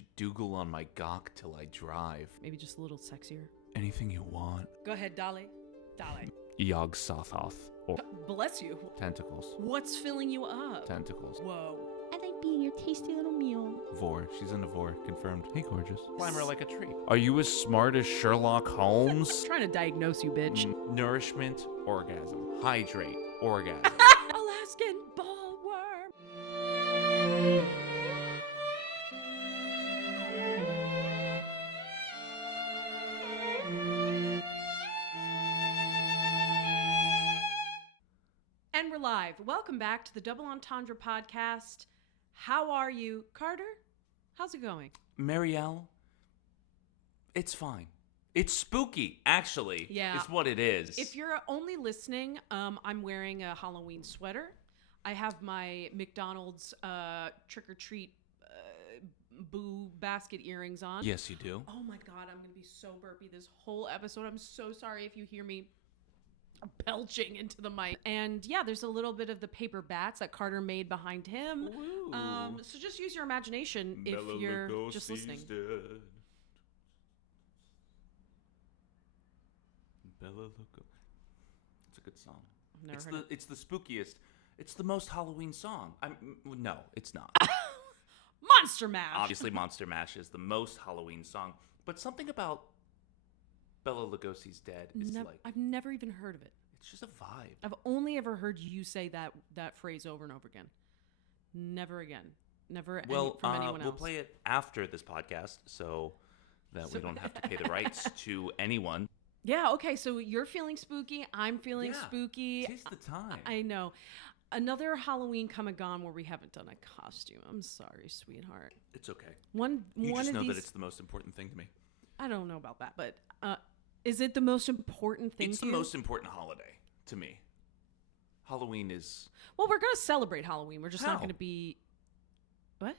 She Dougal on my gawk till I drive. Maybe just a little sexier. Anything you want. Go ahead, Dolly. Dolly. Yog Sothoth. Or Bless you. tentacles. What's filling you up? Tentacles. Whoa. I like being your tasty little meal. Vor. She's into Vor. Confirmed. Hey, gorgeous. Climb her like a tree. Are you as smart as Sherlock Holmes? Trying to diagnose you, bitch. Nourishment, orgasm. Hydrate, orgasm. Alaskan ballworm. And we're live. Welcome back to the Double Entendre podcast. How are you, Carter? How's it going? Marielle, it's fine. It's spooky, actually. Yeah. Is what it is. If you're only listening, I'm wearing a Halloween sweater. I have my McDonald's trick-or-treat boo basket earrings on. Yes, you do. Oh my God, I'm going to be so burpy this whole episode. I'm so sorry if you hear me belching into the mic. And yeah, there's a little bit of the paper bats that Carter made behind him. So just use your imagination if you're just listening. Dead. Bella Lugosi. It's a good song. It's the spookiest. It's the most Halloween song. No, it's not. Monster Mash. Obviously, Monster Mash is the most Halloween song, but something about Bella Lugosi's Dead is I've never even heard of it. It's just a vibe. I've only ever heard you say that phrase over and over again. Never again. Never from anyone else. We'll play it after this podcast so that we don't have to pay the rights to anyone. Yeah, okay, so you're feeling spooky. I'm feeling spooky. Tis the time. I know. Another Halloween come and gone where we haven't done a costume. I'm sorry, sweetheart. It's okay. One You just of know these, that it's the most important thing to me. I don't know about that, but is it the most important thing It's to the you? most important holiday to me. Halloween is... Well, we're going to celebrate Halloween. We're just not How? going to be... What?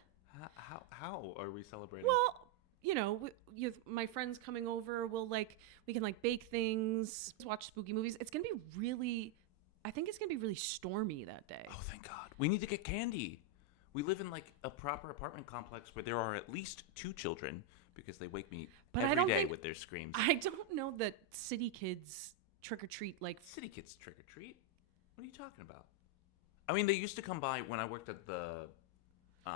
How are we celebrating? Well, you know, my friends coming over, we can bake things, watch spooky movies. It's going to be really... I think it's going to be really stormy that day. Oh, thank God. We need to get candy. We live in a proper apartment complex where there are at least 2 children because they wake me every day with their screams. I don't know that city kids trick-or-treat City kids trick-or-treat? What are you talking about? I mean, they used to come by when I worked at the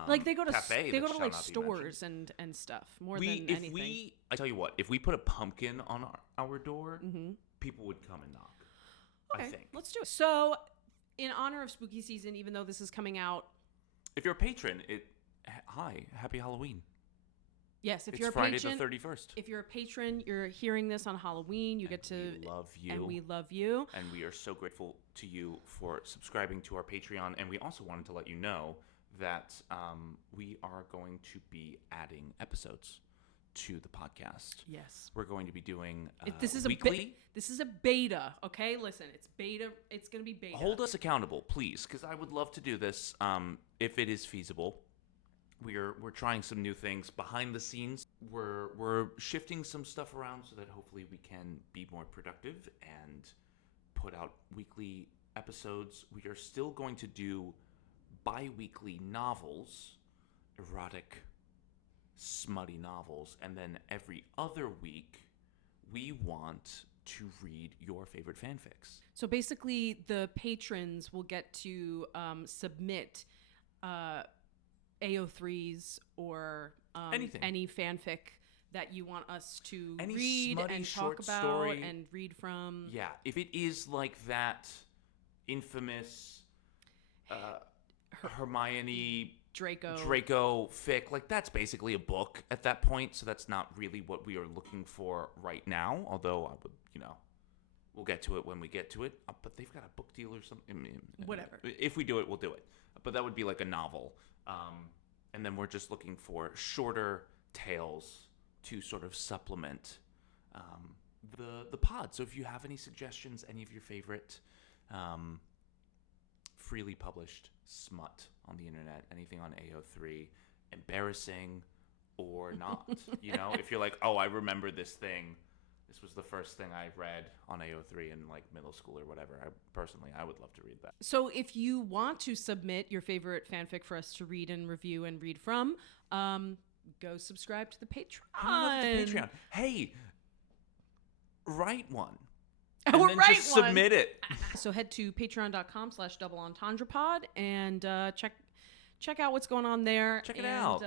they go to cafe. They go to shall not be stores mentioned. and stuff more than anything. I tell you what, if we put a pumpkin on our door, people would come and knock. Okay, I think. let's do it. So, in honor of spooky season, even though this is coming out, if you're a patron, happy Halloween. yes, if It's you're a Friday patron, the 31st. if you're a patron, you're hearing this on Halloween. You get to We love you. and we love you. And we are so grateful to you for subscribing to our Patreon. And we also wanted to let you know that we are going to be adding episodes to the podcast. Yes, We're going to be doing this is weekly. This is a beta. Okay, listen, it's beta. It's gonna be beta. Hold us accountable, please, because I would love to do this if it is feasible. We're trying some new things behind the scenes. We're shifting some stuff around so that hopefully we can be more productive and put out weekly episodes. We are still going to do bi-weekly novels, erotic, smutty novels, and then every other week we want to read your favorite fanfics. So basically, the patrons will get to submit AO3s or Anything. any fanfic that you want us to Any read smutty and short talk about story. and read from. Yeah, if it is like that infamous Hermione Draco fic, that's basically a book at that point, so that's not really what we are looking for right now, although I would, we'll get to it when we get to it, but they've got a book deal or something. Whatever. If we do it, we'll do it, but that would be like a novel, and then we're just looking for shorter tales to sort of supplement the pod. So if you have any suggestions, any of your favorite freely published smut on the internet, anything on AO3, embarrassing or not, if you're like, oh, I remember this thing. This was the first thing I read on AO3 in middle school or whatever. I would love to read that. So if you want to submit your favorite fanfic for us to read and review and read from, go subscribe to the Patreon. Hey, Patreon. Hey, write one. Oh, And then write just one. submit it. So head to patreon.com/doubleentendrepod and check out what's going on there. Check it out.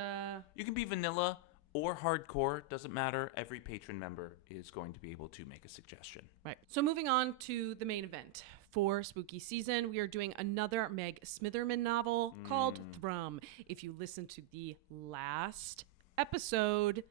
You can be vanilla or hardcore. Doesn't matter. Every patron member is going to be able to make a suggestion. Right. So moving on to the main event for spooky season, we are doing another Meg Smitherman novel called Thrum. If you listen to the last episode,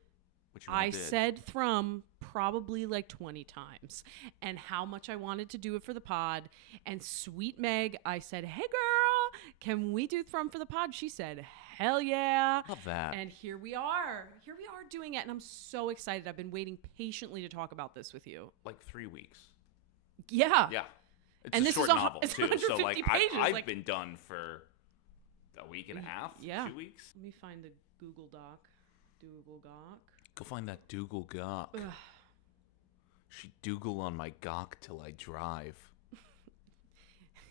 Which you all I did. said Thrum probably like 20 times and how much I wanted to do it for the pod. And sweet Meg, I said, hey girl, can we do Thrum for the pod? She said, hell yeah. Love that. And here we are. Here we are doing it. And I'm so excited. I've been waiting patiently to talk about this with you. Like 3 weeks. Yeah. Yeah. It's And a this short is novel, it's too. So, 150 like, pages, I've like- been done for a week and a half, Yeah. 2 weeks. Let me find the Google Doc. Google Doc. Go find that Dougal Gawk. Ugh. She Dougal on my gawk till I drive.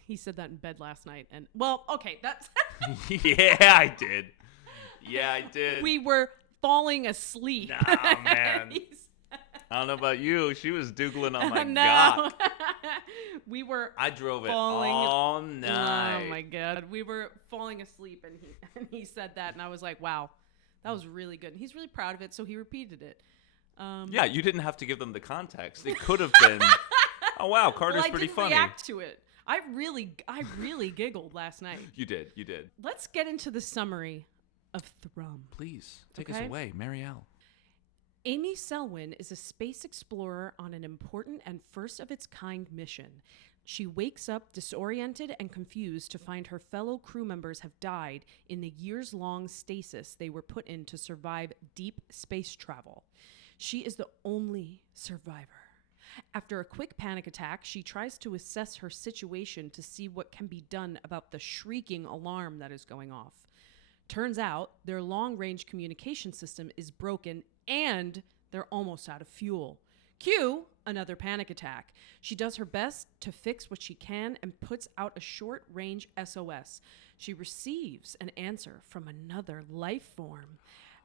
He said that in bed last night. And, well, okay, that's... Yeah, I did. Yeah, I did. We were falling asleep. Nah, man. I don't know about you. She was doogling on my No. gawk. We were I drove it falling. all night. Oh my god. We were falling asleep and he said that and I was like, wow, that was really good. And he's really proud of it, so he repeated it. Yeah, you didn't have to give them the context. It could have been, oh wow, Carter's well, I pretty didn't funny. react to it. I really giggled last night. You did. Let's get into the summary of Thrum. Please, take Okay. us away, Marielle. Amy Selwyn is a space explorer on an important and first of its kind mission. She wakes up disoriented and confused to find her fellow crew members have died in the years-long stasis they were put in to survive deep space travel. She is the only survivor. After a quick panic attack, she tries to assess her situation to see what can be done about the shrieking alarm that is going off. Turns out their long-range communication system is broken and they're almost out of fuel. Cue another panic attack. She does her best to fix what she can and puts out a short-range SOS. She receives an answer from another life form.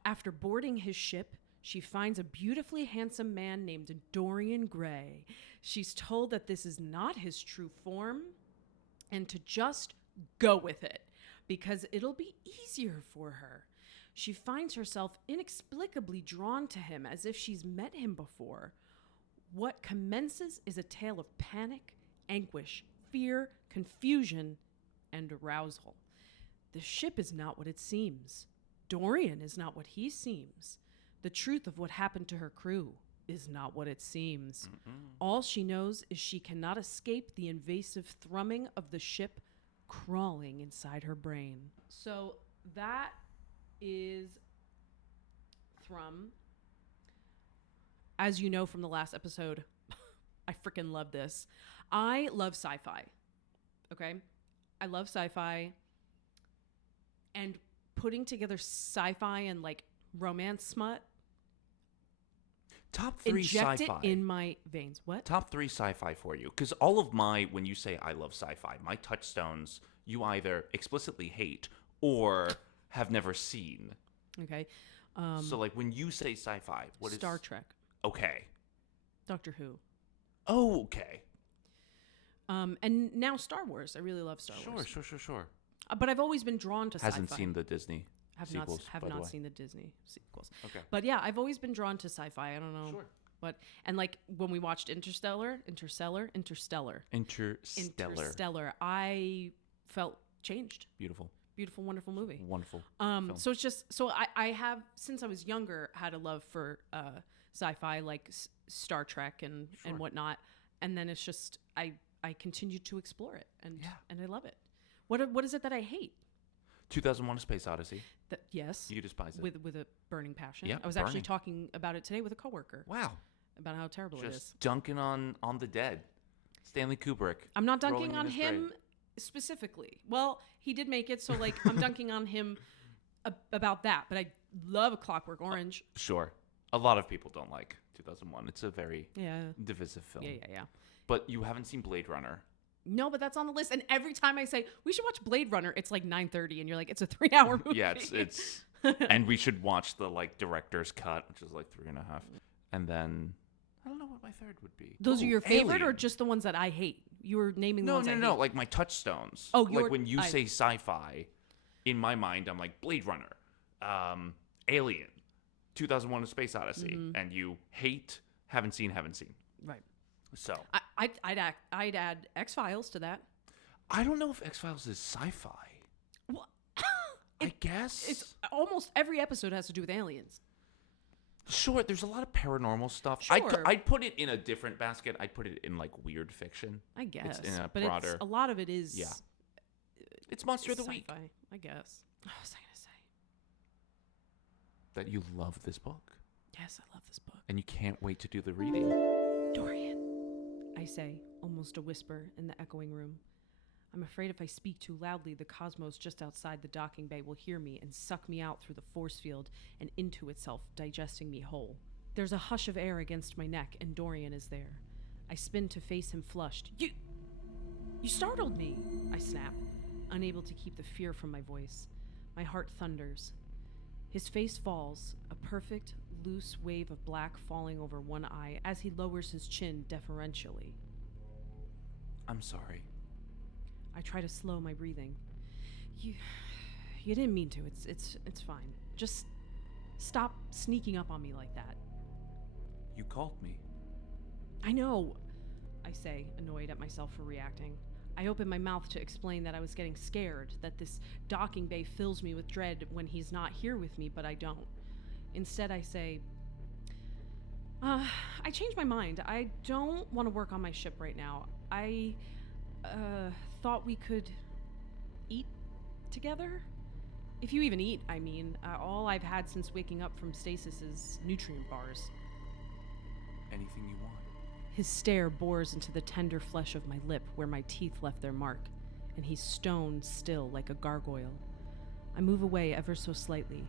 After boarding his ship, she finds a beautifully handsome man named Dorian Gray. She's told that this is not his true form and to just go with it because it'll be easier for her. She finds herself inexplicably drawn to him as if she's met him before. What commences is a tale of panic, anguish, fear, confusion, and arousal. The ship is not what it seems. Dorian is not what he seems. The truth of what happened to her crew is not what it seems. All she knows is she cannot escape the invasive thrumming of the ship crawling inside her brain. So that is Thrum. As you know from the last episode, I freaking love this. I love sci-fi. Okay? I love sci-fi. And putting together sci-fi and like romance smut, Top 3 inject sci-fi. it in my veins. What? Top 3 sci-fi for you. Because all of my, when you say I love sci-fi, my touchstones you either explicitly hate or have never seen. Okay. So like when you say sci-fi, what is... Star Trek. Okay. Doctor Who. Oh, okay. And now Star Wars. I really love Star Wars. Sure. But I've always been drawn to Hasn't sci-fi. seen the Disney sequels, have by the not way. seen the Disney sequels. Okay. But yeah, I've always been drawn to sci-fi. I don't know Sure. what. And like when we watched Interstellar, I felt changed. Beautiful, Wonderful movie. wonderful. film. So it's just I have since I was younger had a love for sci-fi like Star Trek and whatnot, and then it's just I continued to explore it and I love it. What is it that I hate? 2001: A Space Odyssey. Yes, You despise it. with a burning passion. Yeah, I was actually burning. talking about it today with a coworker Wow. about how terrible it is. Just dunking on the dead. Stanley Kubrick. I'm not rolling dunking in on his him grave. specifically. Well, he did make it, so like I'm dunking on him about that. But I love A Clockwork Orange. Sure. A lot of people don't like 2001. It's a very divisive film. Yeah. But you haven't seen Blade Runner. No, but that's on the list. And every time I say we should watch Blade Runner, it's like 9:30, and you're like, it's a 3-hour movie. Yeah, it's And we should watch the like director's cut, which is like 3.5. And then I don't know what my third would be. Those are your favorite or Alien. just the ones that I hate? You were naming the No, ones I hate. no, like my touchstones. Oh, like when you say sci-fi, in my mind, I'm like Blade Runner, Alien, 2001: A Space Odyssey, and you hate, haven't seen. Right. So I'd add X-Files to that. I don't know if X-Files is sci-fi. What? I guess It's almost every episode has to do with aliens. Sure, there's a lot of paranormal stuff. Sure. I'd put it in a different basket. I'd put it in like weird fiction. I guess. It's in a but broader. a lot of it is. Yeah. It's Monster of the Week. Sci-fi, I guess. What was I gonna say? That you love this book. Yes, I love this book. And you can't wait to do the reading. Dorian, I say, almost a whisper in the echoing room. I'm afraid if I speak too loudly, the cosmos just outside the docking bay will hear me and suck me out through the force field and into itself, digesting me whole. There's a hush of air against my neck, and Dorian is there. I spin to face him flushed. You startled me, I snap, unable to keep the fear from my voice. My heart thunders. His face falls, a perfect, loose wave of black falling over one eye as he lowers his chin deferentially. I'm sorry. I try to slow my breathing. You didn't mean to. It's fine. Just stop sneaking up on me like that. You called me. I know, I say, annoyed at myself for reacting. I open my mouth to explain that I was getting scared, that this docking bay fills me with dread when he's not here with me, but I don't. Instead, I say, I changed my mind. I don't want to work on my ship right now. I thought we could eat together? If you even eat, I mean. All I've had since waking up from stasis is nutrient bars. Anything you want. His stare bores into the tender flesh of my lip where my teeth left their mark, and he's stone still like a gargoyle. I move away ever so slightly.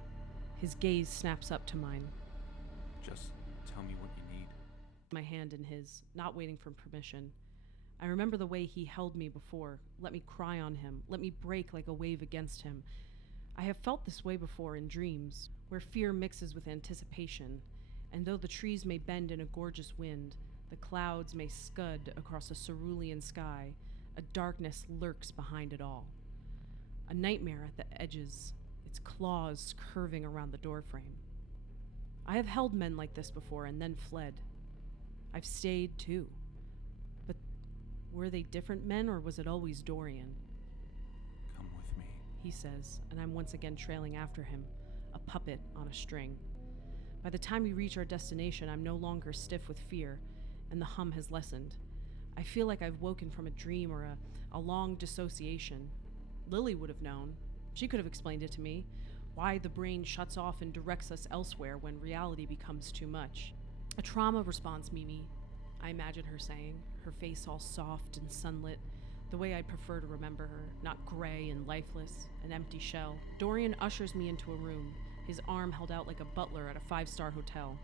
His gaze snaps up to mine. Just tell me what you need. My hand in his, not waiting for permission. I remember the way he held me before, let me cry on him, let me break like a wave against him. I have felt this way before in dreams, where fear mixes with anticipation, and though the trees may bend in a gorgeous wind, the clouds may scud across a cerulean sky, a darkness lurks behind it all. A nightmare at the edges, its claws curving around the doorframe. I have held men like this before and then fled. I've stayed too. But were they different men, or was it always Dorian? Come with me, He says, and I'm once again trailing after him, a puppet on a string. By the time we reach our destination, I'm no longer stiff with fear, and the hum has lessened. I feel like I've woken from a dream or a long dissociation. Lily would have known. She could have explained it to me, why the brain shuts off and directs us elsewhere when reality becomes too much. A trauma response, Mimi, I imagine her saying, her face all soft and sunlit, the way I'd prefer to remember her, not gray and lifeless, an empty shell. Dorian ushers me into a room, his arm held out like a butler at a 5-star hotel.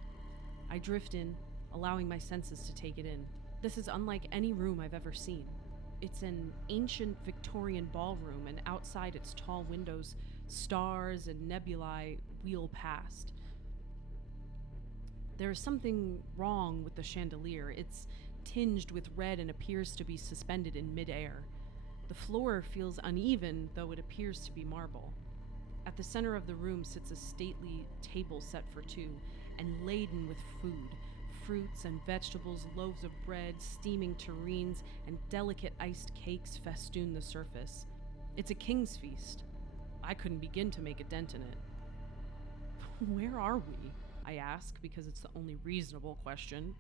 I drift in, allowing my senses to take it in. This is unlike any room I've ever seen. It's an ancient Victorian ballroom, and outside its tall windows, stars and nebulae wheel past. There is something wrong with the chandelier. It's tinged with red and appears to be suspended in midair. The floor feels uneven, though it appears to be marble. At the center of the room sits a stately table set for two and laden with food. Fruits and vegetables, loaves of bread, steaming terrines, and delicate iced cakes festoon the surface. It's a king's feast. I couldn't begin to make a dent in it. Where are we? I ask, because it's the only reasonable question.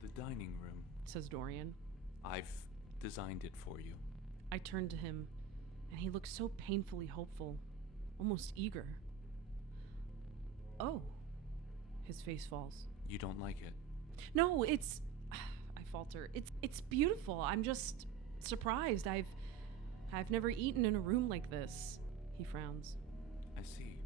The dining room. Says Dorian. I've designed it for you. I turn to him, and he looks so painfully hopeful, almost eager. Oh. His face falls. You don't like it? No, it's... I falter. It's beautiful. I'm just surprised. I've never eaten in a room like this. He frowns. I see.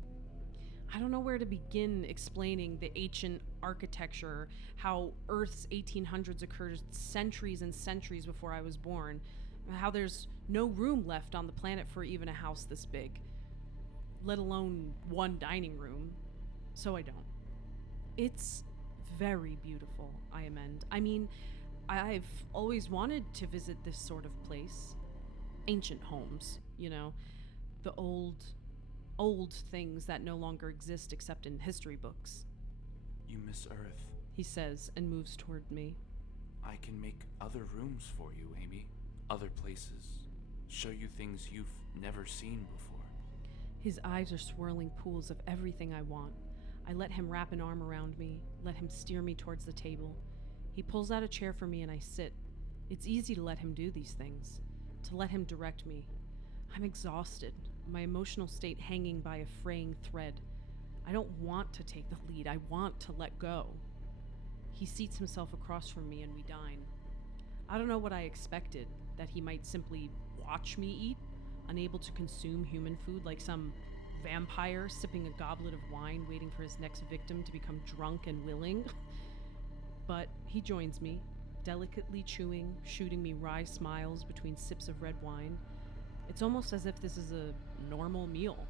I don't know where to begin explaining the ancient architecture, how Earth's 1800s occurred centuries and centuries before I was born, how there's no room left on the planet for even a house this big. let alone one dining room. So I don't. It's very beautiful, I amend. I mean, I've always wanted to visit this sort of place. Ancient homes, you know, the old things that no longer exist except in history books. You miss Earth. He says and moves toward me. I can make other rooms for you, Amy. Other places. Show you things you've never seen before. His eyes are swirling pools of everything I want. I let him wrap an arm around me, let him steer me towards the table. He pulls out a chair for me and I sit. It's easy to let him do these things, to let him direct me. I'm exhausted, my emotional state hanging by a fraying thread. I don't want to take the lead, I want to let go. He seats himself across from me and we dine. I don't know what I expected, that he might simply watch me eat, unable to consume human food like some vampire sipping a goblet of wine waiting for his next victim to become drunk and willing. But he joins me, delicately chewing, shooting me wry smiles between sips of red wine. It's almost as if this is a normal meal.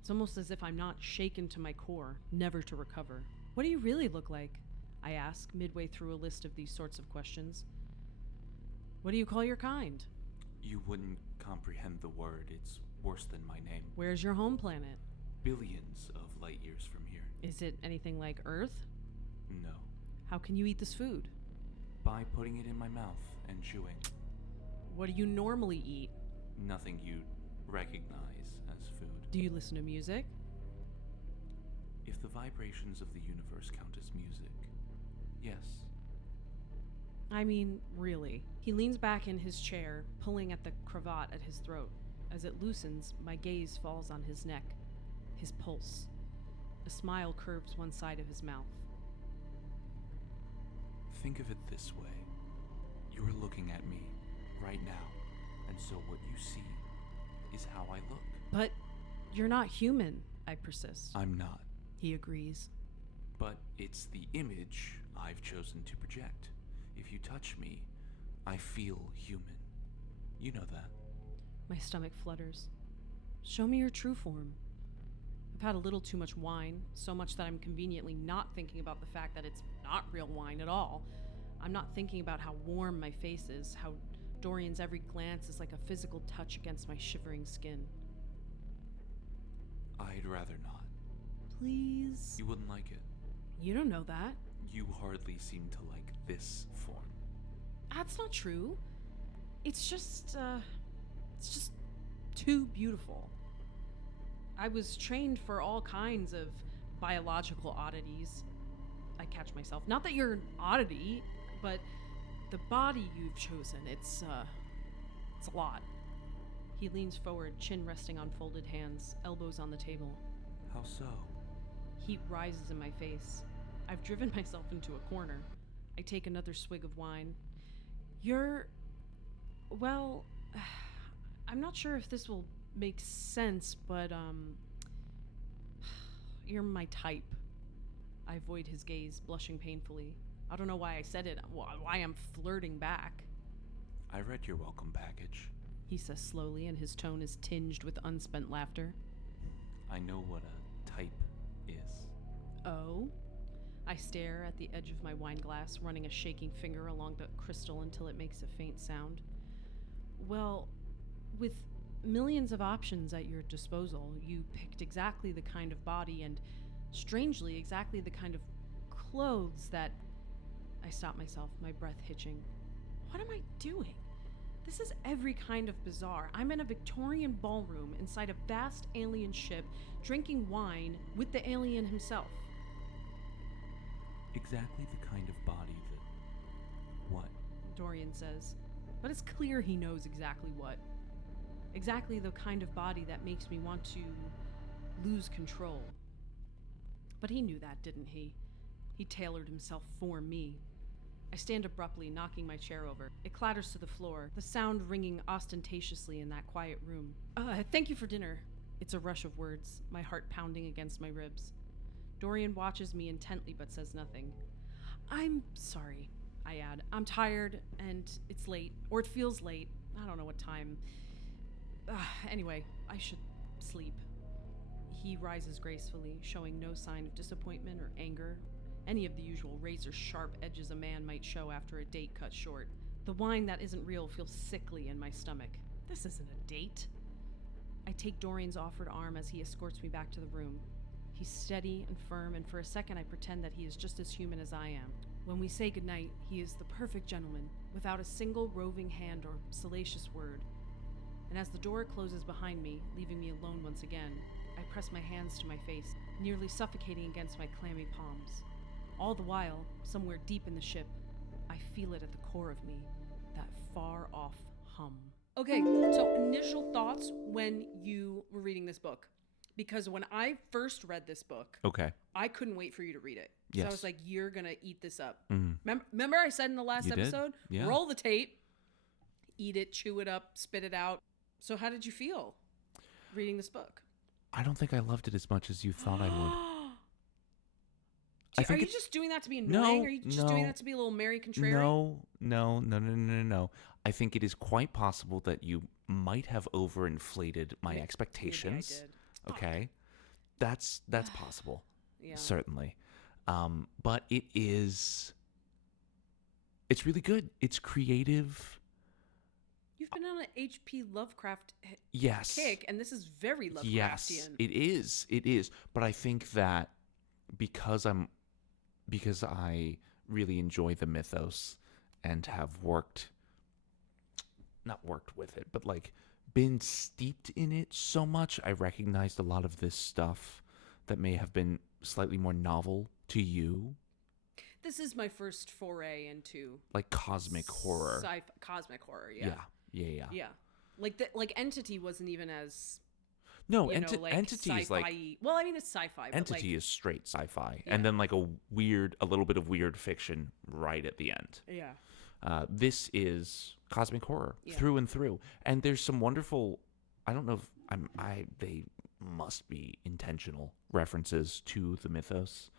It's almost as if I'm not shaken to my core, never to recover. What do you really look like? I ask, midway through a list of these sorts of questions. What do you call your kind? You wouldn't comprehend the word. It's worse than my name. Where's your home planet? Billions of light years from here. Is it anything like Earth? No. How can you eat this food? By putting it in my mouth and chewing. What do you normally eat? Nothing you'd recognize as food. Do you listen to music? If the vibrations of the universe count as music, yes. I mean, really. He leans back in his chair, pulling at the cravat at his throat. As it loosens, my gaze falls on his neck, his pulse. A smile curves one side of his mouth. Think of it this way. You're looking at me right now, and so what you see is how I look. But you're not human, I persist. I'm not. He agrees. But it's the image I've chosen to project. If you touch me, I feel human. You know that. My stomach flutters. Show me your true form. I've had a little too much wine, so much that I'm conveniently not thinking about the fact that it's not real wine at all. I'm not thinking about how warm my face is, how Dorian's every glance is like a physical touch against my shivering skin. I'd rather not. Please? You wouldn't like it. You don't know that. You hardly seem to like this form. That's not true. It's just too beautiful. I was trained for all kinds of biological oddities. I catch myself. Not that you're an oddity, but the body you've chosen, it's a lot. He leans forward, chin resting on folded hands, elbows on the table. How so? Heat rises in my face. I've driven myself into a corner. I take another swig of wine. Well, I'm not sure if this will make sense, but, you're my type. I avoid his gaze, blushing painfully. I don't know why I said it, why I'm flirting back. I read your welcome package. He says slowly, and his tone is tinged with unspent laughter. I know what a type is. Oh? I stare at the edge of my wine glass, running a shaking finger along the crystal until it makes a faint sound. Well, with millions of options at your disposal, you picked exactly the kind of body and, strangely, exactly the kind of clothes that... I stop myself, my breath hitching. What am I doing? This is every kind of bizarre. I'm in a Victorian ballroom inside a vast alien ship, drinking wine with the alien himself. Exactly the kind of body that... What? Dorian says. But it's clear he knows exactly what. Exactly the kind of body that makes me want to lose control. But he knew that, didn't he? He tailored himself for me. I stand abruptly, knocking my chair over. It clatters to the floor, the sound ringing ostentatiously in that quiet room. Thank you for dinner. It's a rush of words, my heart pounding against my ribs. Dorian watches me intently but says nothing. I'm sorry, I add. I'm tired, and it's late. Or it feels late. I don't know what time. Anyway, I should sleep. He rises gracefully, showing no sign of disappointment or anger, any of the usual razor-sharp edges a man might show after a date cut short. The wine that isn't real feels sickly in my stomach. This isn't a date. I take Dorian's offered arm as he escorts me back to the room. He's steady and firm, and for a second I pretend that he is just as human as I am. When we say goodnight, he is the perfect gentleman, without a single roving hand or salacious word. And as the door closes behind me, leaving me alone once again, I press my hands to my face, nearly suffocating against my clammy palms. All the while, somewhere deep in the ship, I feel it at the core of me, that far-off hum. Okay, so initial thoughts when you were reading this book. Because when I first read this book, Okay. I couldn't wait for you to read it. So Yes. I was like, you're going to eat this up. Mm. Remember I said in the last You did? episode, Yeah. roll the tape, eat it, chew it up, spit it out. So how did you feel reading this book? I don't think I loved it as much as you thought I would. I Are think you it's- just doing that to be annoying? No, Are you just doing no. that to be a little Mary Contrary? No. I think it is quite possible that you might have overinflated my Maybe expectations. I did. Okay. That's possible. Yeah. Certainly. But it's really good. It's creative. You've been on an H.P. Lovecraft Yes. kick, and this is very Lovecraftian. Yes, it is. It is. But I think that because I really enjoy the mythos and have not worked with it, but like been steeped in it so much, I recognized a lot of this stuff that may have been slightly more novel to you, This is my first foray into like cosmic horror. Cosmic horror, yeah. Yeah. Yeah. Like Entity wasn't even as No, you know, like Entity is like sci-fi. Well, I mean it's sci-fi, but Entity like, is straight sci-fi, Yeah. and then like a little bit of weird fiction right at the end. yeah. This is cosmic horror Yeah. through and through, and there's some wonderful. I don't know if they must be intentional references to the mythos,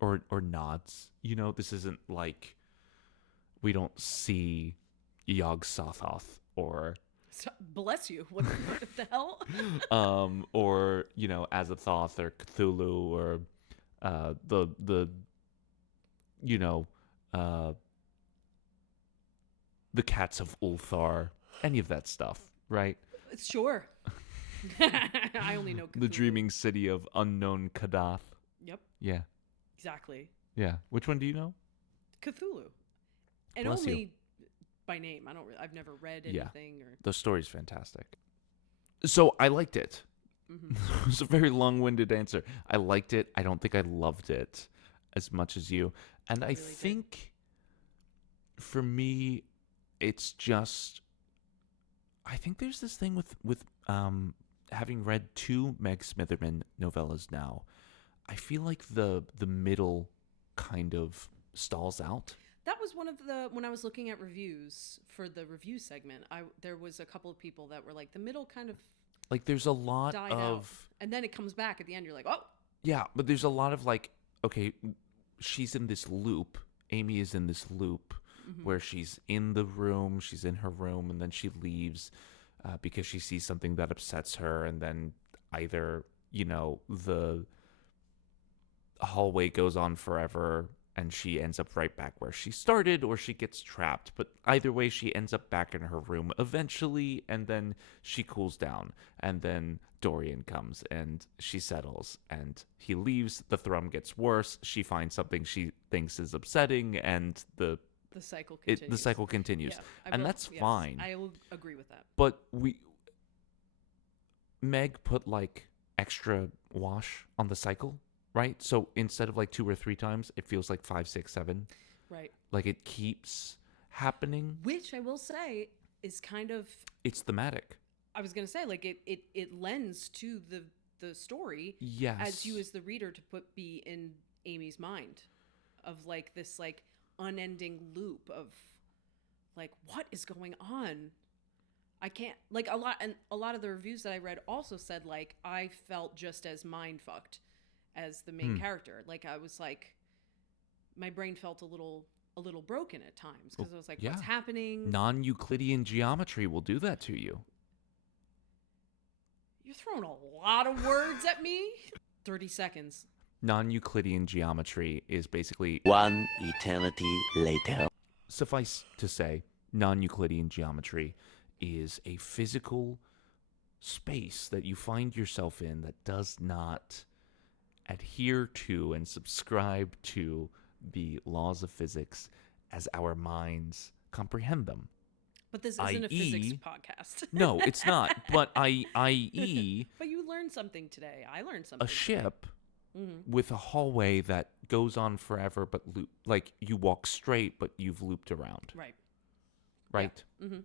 or nods. You know, this isn't like we don't see Yog-Sothoth or So, bless you. What the hell? or you know Azathoth or Cthulhu or the you know the cats of Ulthar, any of that stuff, right? Sure. I only know The Cthulhu. dreaming city of unknown Kadath. Yep, Yeah, exactly. yeah. Which one do you know? Cthulhu. And Bless you. only by name. I've never read Yeah. anything or The story's fantastic. So I liked it. Mhm. It was a very long-winded answer. I liked it. I don't think I loved it as much as you. And I really did. think for me, it's just I think there's this thing with having read 2 Meg Smitherman novellas now. I feel like the middle kind of stalls out. That was one of the when I was looking at reviews for the review segment. There was a couple of people that were like the middle kind of Like there's a lot died out, of and then it comes back at the end. You're like, oh, yeah, but there's a lot of like, okay, she's in this loop. Amy is in this loop where she's in the room, she's in her room, and then she leaves because she sees something that upsets her, and then either, you know, the hallway goes on forever and she ends up right back where she started, or she gets trapped. But either way, she ends up back in her room eventually, and then she cools down, and then Dorian comes and she settles, and he leaves. The Thrum gets worse. She finds something she thinks is upsetting, and the cycle continues. the cycle continues. Yeah, and that's fine. I will agree with that. But Meg put like extra wash on the cycle, right? So instead of like 2 or 3 times, it feels like 5, 6, 7. Right. Like it keeps happening. Which I will say is kind of It's thematic. I was gonna say like it lends to the story Yes. as you as the reader to be in Amy's mind of like this like unending loop of like what is going on. I can't like a lot of the reviews that I read also said like I felt just as mind fucked as the main character. Like I was like my brain felt a little broken at times because I was like yeah. what's happening? Non-Euclidean geometry will do that to you. You're throwing a lot of words at me. 30 seconds. Non-Euclidean geometry is basically... One eternity later. Suffice to say, non-Euclidean geometry is a physical space that you find yourself in that does not adhere to and subscribe to the laws of physics as our minds comprehend them. But this isn't a physics podcast. No, it's not. But i.e. But you learned something today. I learned something. A ship Mm-hmm. with a hallway that goes on forever, but like you walk straight, but you've looped around. Right. Right? Yeah. Mm-hmm.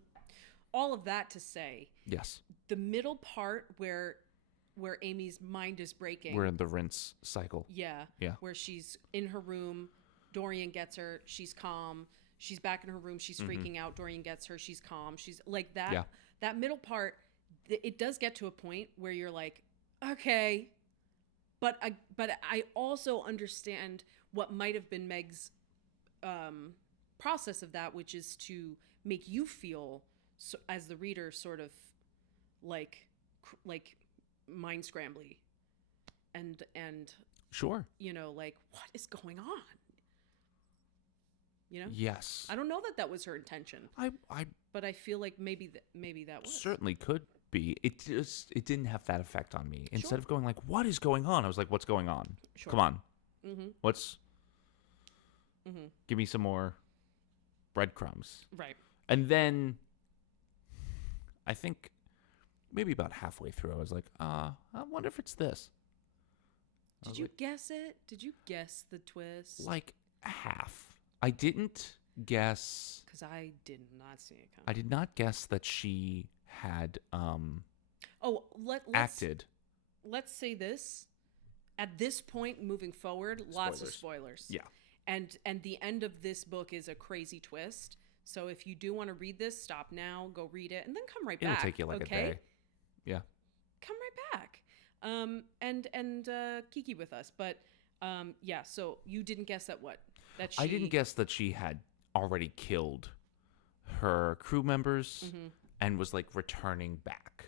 All of that to say, Yes. the middle part where Amy's mind is breaking. We're in the rinse cycle. Yeah. Yeah. Where she's in her room, Dorian gets her, she's calm. She's back in her room, she's freaking out. Dorian gets her, she's calm. She's like that. Yeah. That middle part, it does get to a point where you're like, okay. But I also understand what might have been Meg's process of that, which is to make you feel, as the reader, sort of like mind scrambly, and Sure. you know, like, what is going on? You know? Yes. I don't know that was her intention, I but I feel like maybe that was. certainly could be. It didn't have that effect on me. Instead Sure. of going like, what is going on? I was like, what's going on? Sure. Come on. Mm-hmm. Give me some more breadcrumbs. Right. And then I think maybe about halfway through, I was like, I wonder if it's this. Did you guess it? Did you guess the twist? Like half. I didn't guess. Because I did not see it coming. I did not guess that she had Let's acted. Let's say this. At this point, moving forward, lots of spoilers. Yeah. And the end of this book is a crazy twist. So if you do want to read this, stop now, go read it, and then come right It'll back. take you like a day. Yeah. Come right back. And kiki with us. But yeah, so you didn't guess that what? That she... I didn't guess that she had already killed her crew members and was like returning back.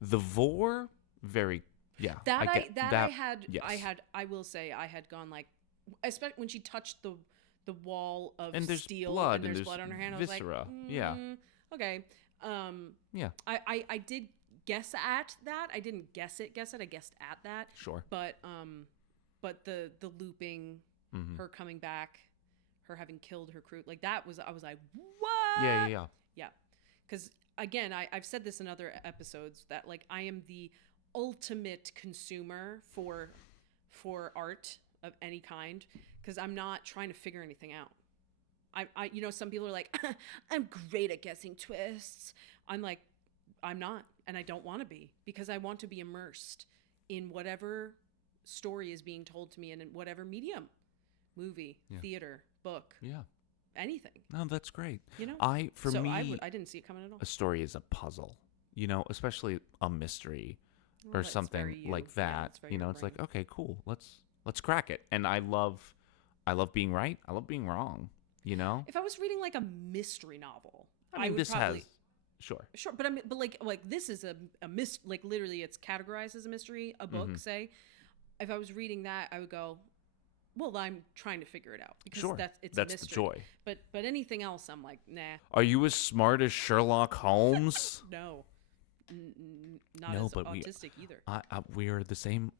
The vor, very I will say I had gone like, especially when she touched the wall of and there's steel blood, and there's blood on her hand. viscera. I was like, yeah. Okay. Yeah. I did guess at that. I didn't guess it. I guessed at that. Sure. But the looping, her coming back, her having killed her crew, like that was, I was like, what? Yeah. Yeah. Because again, I've said this in other episodes that like I am the ultimate consumer for art of any kind, because I'm not trying to figure anything out. I you know, some people are like, I'm great at guessing twists. I'm like, I'm not, and I don't want to be, because I want to be immersed in whatever story is being told to me, and in whatever medium, movie, theater, book, anything. No, that's great. You know, I didn't see it coming at all. A story is a puzzle, you know, especially a mystery or that's something very like you. Yeah, that. that's very You know, your it's like, brain. okay, cool. Let's crack it. And I love being right. I love being wrong. You know, If I was reading like a mystery novel, I mean, would this probably, has sure. but I mean, but like this is a like literally it's categorized as a mystery, a book, say. If I was reading that, I would go, well, I'm trying to figure it out, because Sure. it's That's a the mystery. joy. But anything else, I'm like, nah, Are you as smart as Sherlock Holmes? no, not No, as but autistic either. we are the same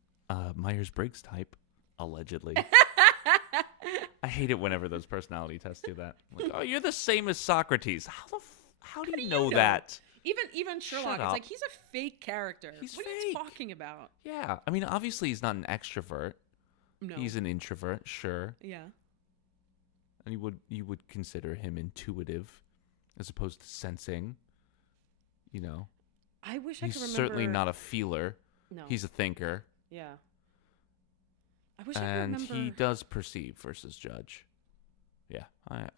Myers-Briggs type, allegedly. I hate it whenever those personality tests do that. Like, oh, you're the same as Socrates. How do you know that? Even Sherlock, up. it's like he's a fake character. He's what are fake. you talking about? Yeah, I mean, obviously he's not an extrovert. No. He's an introvert, sure. Yeah. And you would consider him intuitive as opposed to sensing. You know, I wish I he's could remember. certainly not a feeler. No. He's a thinker. Yeah. I wish I could And remember. he does perceive versus judge. Yeah,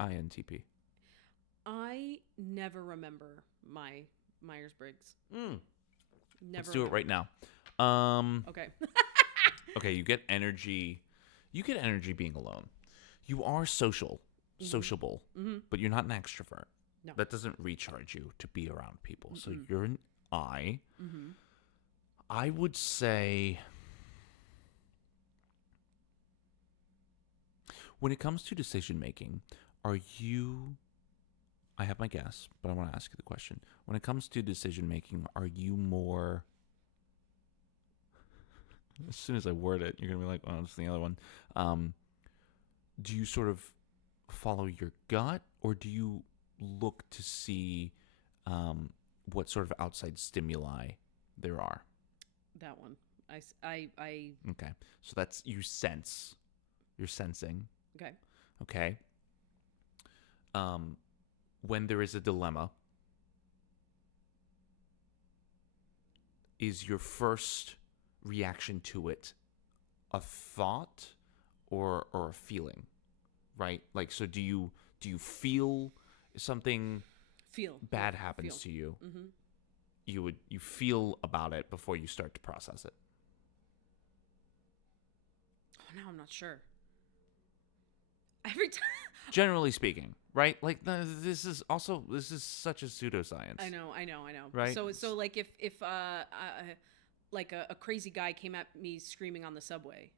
INTP. I never remember my Myers-Briggs. Never. Let's do it right now. Okay. Okay, you get energy. You get energy being alone. You are sociable, but you're not an extrovert. No. That doesn't recharge you to be around people. So you're an I. I would say when it comes to decision making, are you I have my guess, but I want to ask you the question. When it comes to decision making, are you more as soon as I word it, you're going to be like, "Oh, it's the other one." Do you sort of follow your gut, or do you look to see what sort of outside stimuli there are? That one. I Okay. So that's you sense. You're sensing. okay. Okay. When there is a dilemma, is your first reaction to it a thought or a feeling? Right? Like, so do you feel something bad happens to you? Mm-hmm. You feel about it before you start to process it. Oh, now I'm not sure. Every time. Generally speaking, right? Like this is such a pseudoscience. I know. Right? So like if like a crazy guy came at me screaming on the subway,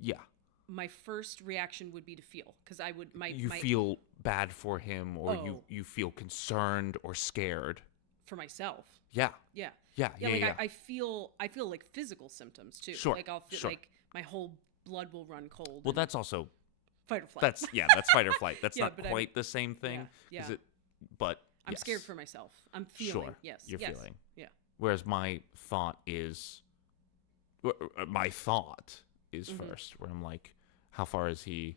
Yeah. my first reaction would be to feel, because I would You feel bad for him, or you feel concerned or scared. for myself. Yeah. Yeah. Yeah. I feel like physical symptoms too. Sure, Like I'll feel sure. like my whole blood will run cold. Well, and that's also fight or flight. that's fight or flight. That's Yeah, not but quite the same thing. Yeah. Is it? But I'm yes. scared for myself. I'm feeling. Sure. Yes. You're yes. feeling. Yeah. Whereas my thought is Mm-hmm. first, where I'm like, how far is he?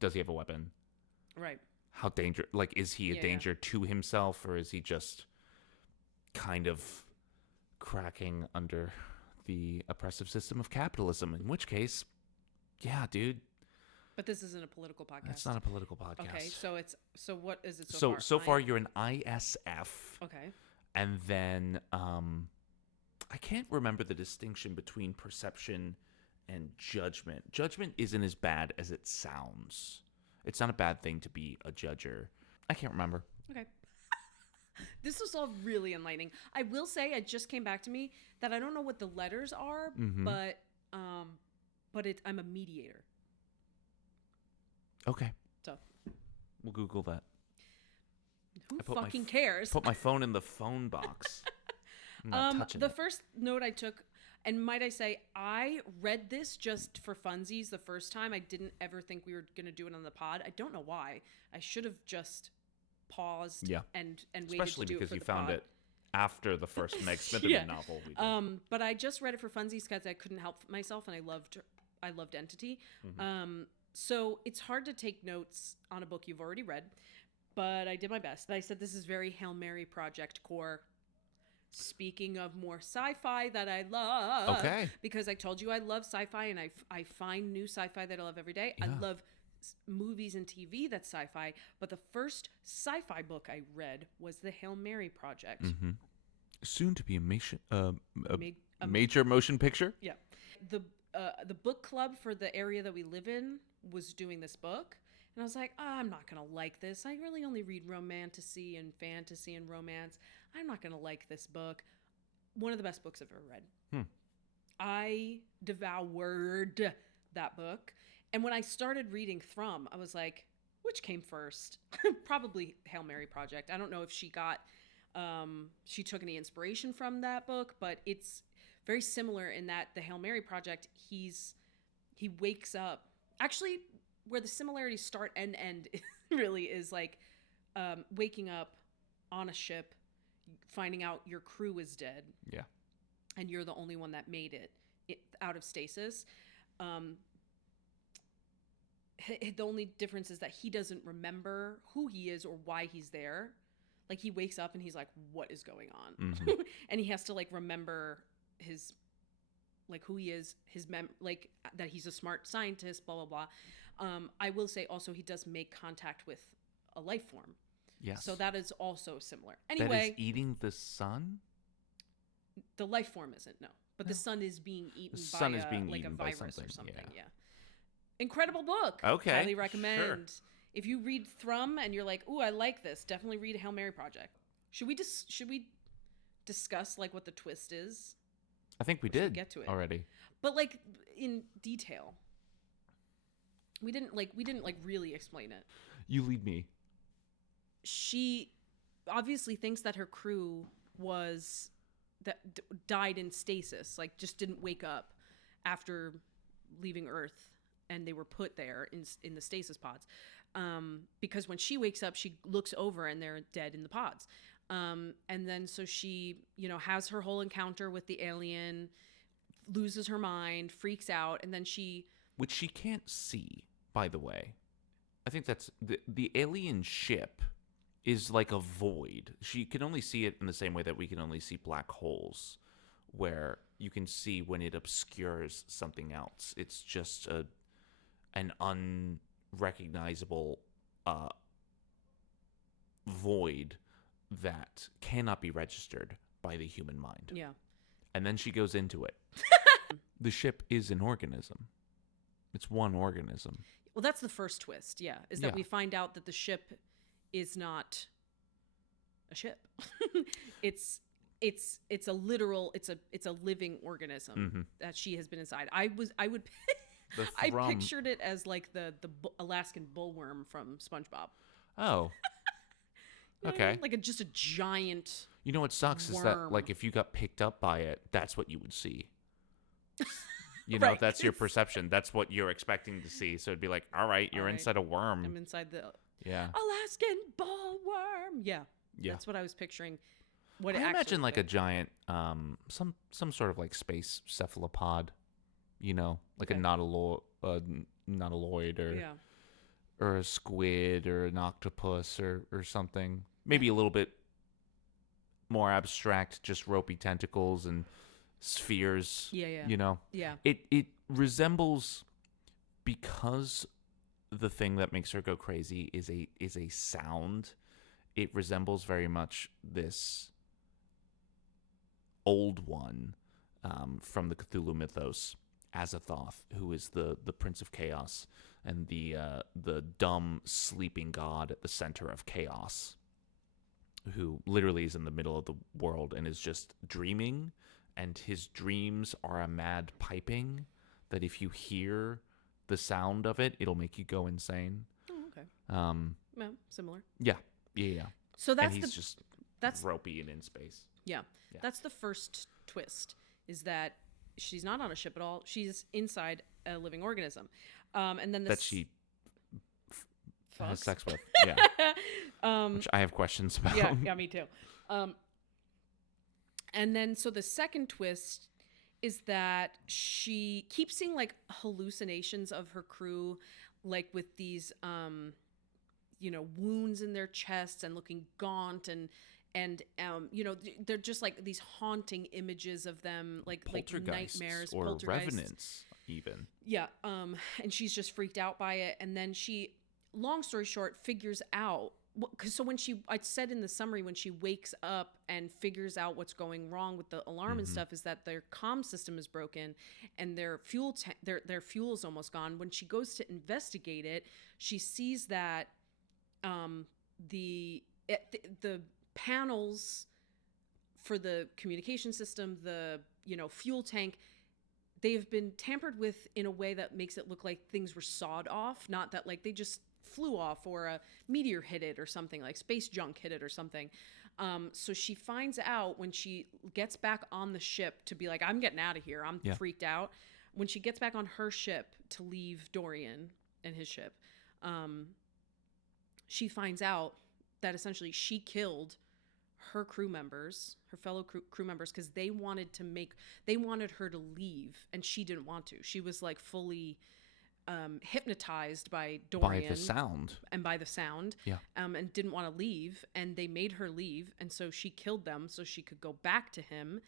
Does he have a weapon? Right. How danger? Like, is he a Yeah, danger to himself, or is he just kind of cracking under the oppressive system of capitalism? In which case, yeah, dude, But this isn't a political podcast. that's not a political podcast. Okay. So what is it So far? so far you're an ISF, Okay. and then I can't remember the distinction between perception and judgment. Judgment isn't as bad as it sounds. It's not a bad thing to be a judger. I can't remember. Okay. This was all really enlightening. I will say, it just came back to me that I don't know what the letters are, Mhm. but I'm a mediator. Okay, So we'll Google that. who I put my fucking cares? Put my phone in the phone box. I'm not touching The it. first note I took, and might I say, I read this just for funsies the first time. I didn't ever think we were going to do it on the pod. I don't know why. I should have just paused Yeah. and waited Especially to do because it for you the found pod. it after the first Meg Smitherman Yeah. novel we did. But I just read it for funsies because I couldn't help myself, and I loved Entity. Mm-hmm. So it's hard to take notes on a book you've already read, but I did my best. I said this is very Hail Mary Project core. Speaking of more sci-fi that I love, Okay. because I told you I love sci-fi, and I find new sci-fi that I love every day. I Yeah. love movies and TV that's sci-fi, but the first sci-fi book I read was the Hail Mary Project. Mm-hmm. Soon to be a Ma- major motion picture. Yeah. The book club for the area that we live in was doing this book, and I was like, I'm not gonna like this. I really only read romantasy and fantasy and romance. I'm not gonna like this book. One of the best books I've ever read. I devoured that book, and when I started reading Thrum, I was like, which came first? Probably Hail Mary Project. I don't know if she took any inspiration from that book, but it's very similar in that the Hail Mary Project, he wakes up. Actually, where the similarities start and end really is like waking up on a ship, finding out your crew is dead. Yeah. And you're the only one that made it out of stasis. The only difference is that he doesn't remember who he is or why he's there. Like, he wakes up and he's like, what is going on? Mm-hmm. And he has to like remember his, like, who he is, like that he's a smart scientist, blah, blah, blah. I will say also he does make contact with a life form. Yes. So that is also similar. That Anyway, is eating the sun? the life form isn't, no. But the sun is being eaten by a virus or something. Yeah. Incredible book. Okay, Highly recommend. sure. If you read Thrum and you're like, ooh, I like this, definitely read Hail Mary Project. Should we discuss like what the twist is? I think we Or should we did get to it? already. But like in detail. We didn't really explain it. You lead me. She obviously thinks that her crew died in stasis, like just didn't wake up after leaving Earth, and they were put there in the stasis pods. Because when she wakes up, she looks over and they're dead in the pods. And then so she, has her whole encounter with the alien, loses her mind, freaks out, and then Which she can't see, by the way. I think that's the alien ship is like a void. She can only see it in the same way that we can only see black holes, where you can see when it obscures something else. It's just an unrecognizable void that cannot be registered by the human mind. Yeah. And then she goes into it. The ship is an organism. It's one organism. Well, that's the first twist, is that we find out that the ship is not a ship. it's a literal, it's a living organism that she has been inside. I pictured it as like the Alaskan bullworm from SpongeBob. Oh. Okay. Like just a giant You know what sucks worm. is that, like, if you got picked up by it, that's what you would see. You know, Right. that's your perception. That's what you're expecting to see. So it'd be like, all right, you're inside a worm. I'm inside the Yeah. Alaskan bullworm. Yeah. Yeah. That's what I was picturing. What I it actually imagine like a looked giant, some sort of like space cephalopod, like Okay. a nautiloid like. Yeah. or a squid or an octopus or something. Maybe a little bit more abstract, just ropey tentacles and spheres. Yeah. Yeah. It resembles, because the thing that makes her go crazy is a sound. It resembles very much this old one from the Cthulhu mythos, Azathoth, who is the Prince of Chaos and the dumb sleeping god at the center of chaos, who literally is in the middle of the world and is just dreaming, and his dreams are a mad piping that if you hear the sound of it, it'll make you go insane. Oh, okay. Yeah, similar. Yeah. So And that's he's just that's ropey and in space. yeah. Yeah. That's the first twist, is that she's not on a ship at all. She's inside a living organism. And then That she has fucks. sex with. Yeah. Which I have questions about. Yeah, me too. And then so the second twist is that she keeps seeing like hallucinations of her crew, like with these wounds in their chests and looking gaunt and they're just like these haunting images of them, like Poltergeists nightmares, or poltergeists. revenants even. Yeah. And she's just freaked out by it. And then she, long story short, figures out, so I said in the summary, when she wakes up and figures out what's going wrong with the alarm and stuff, is that their comm system is broken and their fuel their fuel is almost gone. When she goes to investigate it, she sees that the panels for the communication system, the fuel tank, they have been tampered with in a way that makes it look like things were sawed off, not that like they just flew off or a meteor hit it or something, like space junk hit it or something. So she finds out when she gets back on the ship to be like, I'm getting out of here, I'm freaked out. When she gets back on her ship to leave Dorian and his ship, she finds out that essentially she killed her crew members, her fellow crew members, because they wanted her to leave, and she didn't want to. She was like fully hypnotized by Dorian, By the sound. and by the sound, Yeah. and didn't want to leave, and they made her leave, and so she killed them so she could go back to him.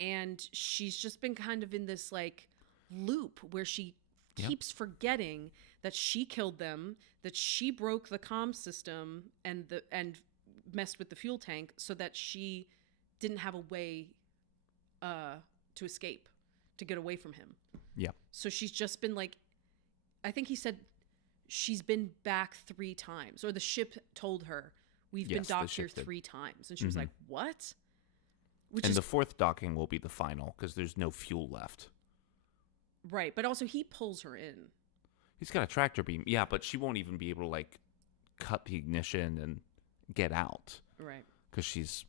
And she's just been kind of in this like loop where she keeps forgetting that she killed them, that she broke the comm system and messed with the fuel tank, so that she didn't have a way to escape, to get away from him. Yeah. So she's just been like, I think he said she's been back 3 times, or the ship told her, we've been Yes, the docked ship here did. 3 times. And she was like, what? Which And is the fourth docking will be the final because there's no fuel left. right, but also he pulls her in. He's got a tractor beam. Yeah, but she won't even be able to, like, cut the ignition and get out Right. because she's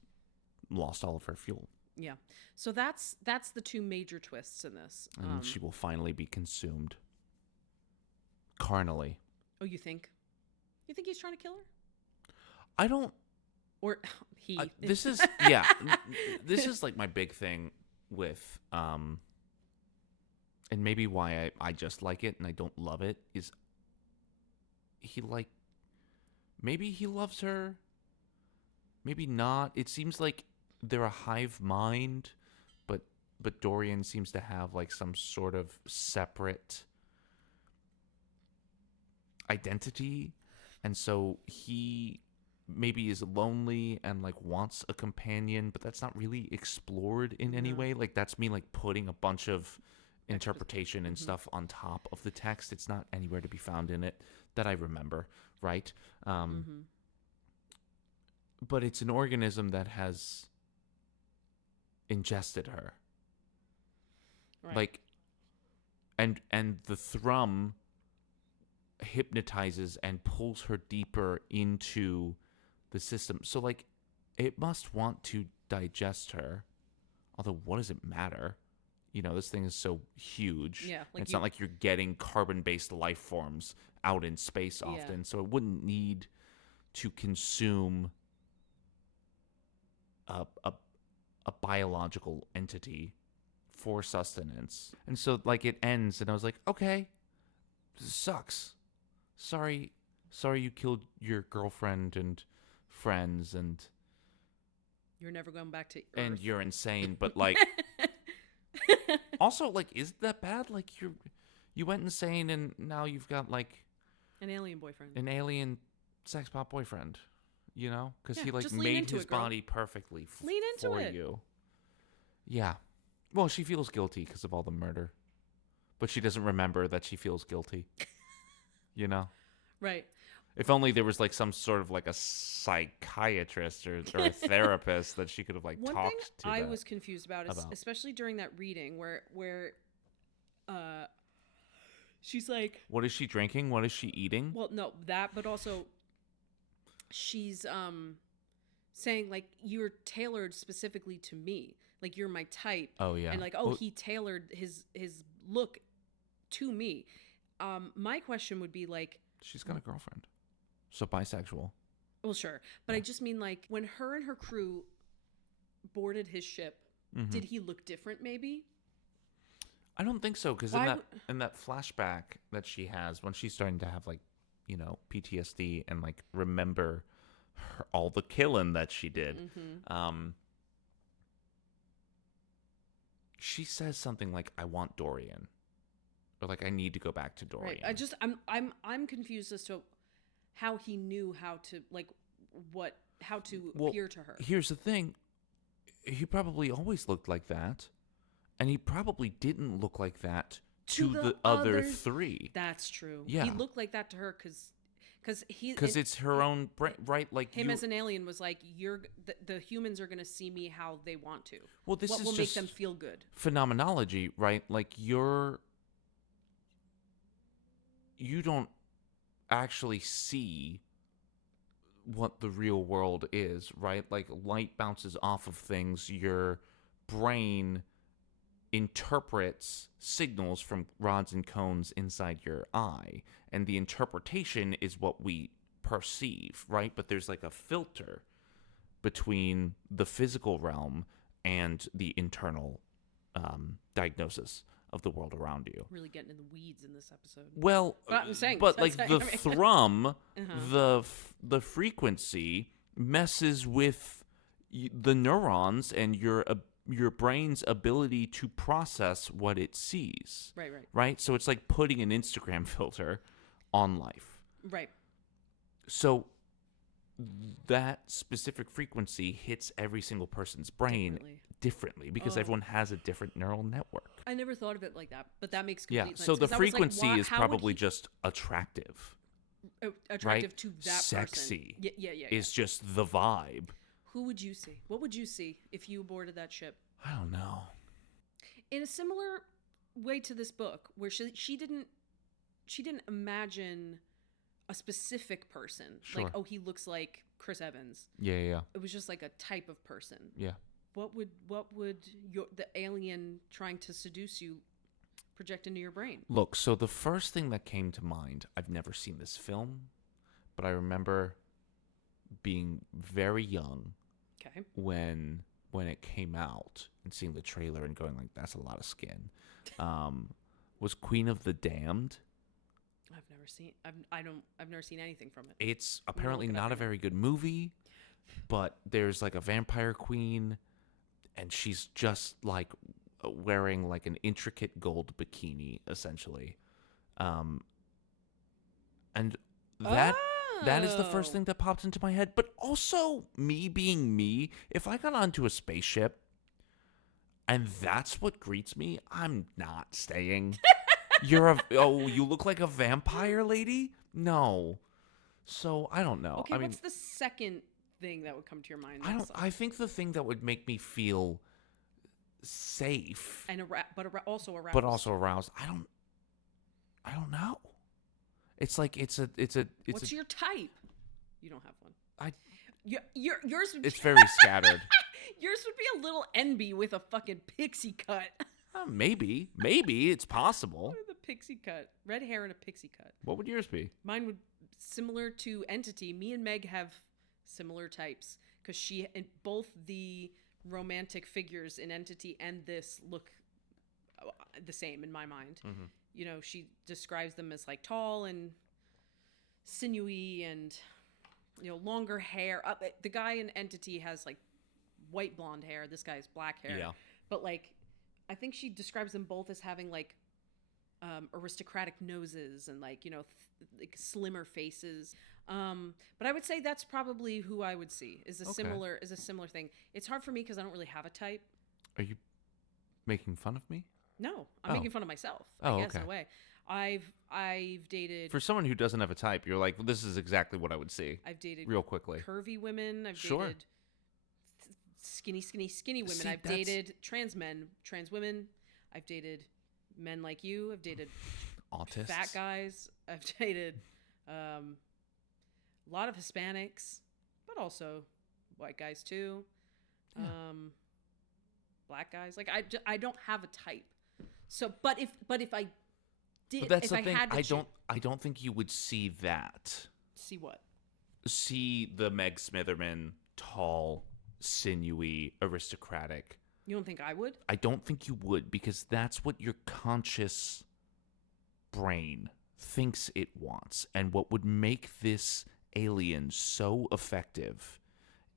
lost all of her fuel. Yeah. So that's the two major twists in this. And she will finally be consumed carnally. Oh, you think? You think he's trying to kill her? I don't... Or he? This is... Yeah. This is, like, my big thing with... and maybe why I just like it and I don't love it is he, like... Maybe he loves her. Maybe not. It seems like they're a hive mind, but Dorian seems to have, like, some sort of separate identity, and so he maybe is lonely and, like, wants a companion, but that's not really explored in any way. Like, that's me, like, putting a bunch of interpretation and stuff on top of the text. It's not anywhere to be found in it that I remember, right? But it's an organism that has ingested her. Right. Like, and the Thrum hypnotizes and pulls her deeper into the system. So, like, it must want to digest her. Although, what does it matter? You know, this thing is so huge. Yeah, like it's not like you're getting carbon-based life forms out in space often. So it wouldn't need to consume a biological entity for sustenance. And so, like, it ends, and I was like, okay, this sucks. Sorry you killed your girlfriend and friends, and You're never going back to Earth. and you're insane, but, like, also, like, is that bad? Like, you went insane, and now you've got, like, an alien boyfriend. an alien sex pot boyfriend, you know? Because Yeah, he, like, just lean made into his it, girl. body perfectly Lean into for it. you. Yeah. Well, she feels guilty because of all the murder. But she doesn't remember that she feels guilty. You know? Right. If only there was, like, some sort of, like, a psychiatrist or a therapist that she could have, like, One talked thing to. I that. was confused about is, especially during that reading where she's like, What is she drinking? What is she eating? well, no, that, but also she's saying, like, you're tailored specifically to me. Like, you're my type. Oh, yeah. And, like, he tailored his look to me. My question would be, like... She's got a girlfriend. So bisexual. Well, sure. But I just mean, like, when her and her crew boarded his ship, did he look different, maybe? I don't think so, because Why in that flashback that she has, when she's starting to have, like, you know, PTSD and, like, remember all the killing that she did, she says something like, I want Dorian. Or, like, I need to go back to Dorian. Right. I'm confused as to how he knew how to, like, how to appear to her. Here's the thing. He probably always looked like that. And he probably didn't look like that to the other three. That's true. Yeah. He looked like that to her because it's her own brain, right? Like, him as an alien was like, the humans are going to see me how they want to. Well, this what is will just make them feel good. Phenomenology, right? Like, you don't actually see what the real world is, right? Like, light bounces off of things. Your brain interprets signals from rods and cones inside your eye, and the interpretation is what we perceive, right? But there's, like, a filter between the physical realm and the internal diagnosis of the world around you. Really getting in the weeds in this episode. Well, But I'm saying, but, like, the Thrum, Uh-huh. the frequency messes with the neurons and your brain's ability to process what it sees. Right. Right? So it's like putting an Instagram filter on life. Right. So that specific frequency hits every single person's brain differently because everyone has a different neural network. I never thought of it like that, but that makes complete sense. So the 'Cause I was like, frequency is how would probably he- just attractive. attractive right? to that Sexy person. Yeah. is just the vibe. Who would you see? What would you see if you boarded that ship? I don't know. In a similar way to this book, where she didn't imagine a specific person. Sure. Like, oh, he looks like Chris Evans. Yeah. It was just like a type of person. Yeah. What would the alien trying to seduce you project into your brain? Look, so the first thing that came to mind, I've never seen this film, but I remember being very young Okay. when it came out and seeing the trailer and going like, that's a lot of skin. Was Queen of the Damned. I've never seen anything from it. It's apparently look it up not a right very good movie, but there's like a vampire queen, and she's just like wearing like an intricate gold bikini, essentially. And that is the first Oh. thing that popped into my head. But also, me being me, if I got onto a spaceship and that's what greets me, I'm not staying. You look like a vampire lady? No. So I don't know. Okay, I mean, what's the second thing that would come to your mind? I think the thing that would make me feel safe, And also aroused. but also aroused. I don't know. It's like it's a. What's your type? You don't have one. I. Yours would It's very scattered. yours would be a little NB with a fucking pixie cut. Maybe it's possible. With a pixie cut, red hair and a pixie cut. What would yours be? Mine would similar to Entity. Me and Meg have similar types because she and both the romantic figures in Entity and this look the same in my mind. Mm-hmm. You know, she describes them as like tall and sinewy and longer hair. The guy in Entity has like white blonde hair. This guy has black hair. Yeah. But like, I think she describes them both as having like aristocratic noses and like like slimmer faces. But I would say that's probably who I would see is a similar thing. It's hard for me because I don't really have a type. Are you making fun of me? No, I'm making fun of myself. Oh, I guess in okay. a way. I've dated. For someone who doesn't have a type, you're like, well, this is exactly what I would see. I've dated real quickly. Curvy women. I've Sure. dated skinny women. See, I've dated trans men, trans women. I've dated men like you. I've dated Autists. fat guys. I've dated a lot of Hispanics, but also white guys too. Yeah. Black guys. Like I don't have a type. So, but if I did, But that's if the I thing. had to I don't think you would see that. see what. See the Meg Smitherman, tall, sinewy, aristocratic. You don't think I would? I don't think you would, because that's what your conscious brain thinks it wants. And what would make this alien so effective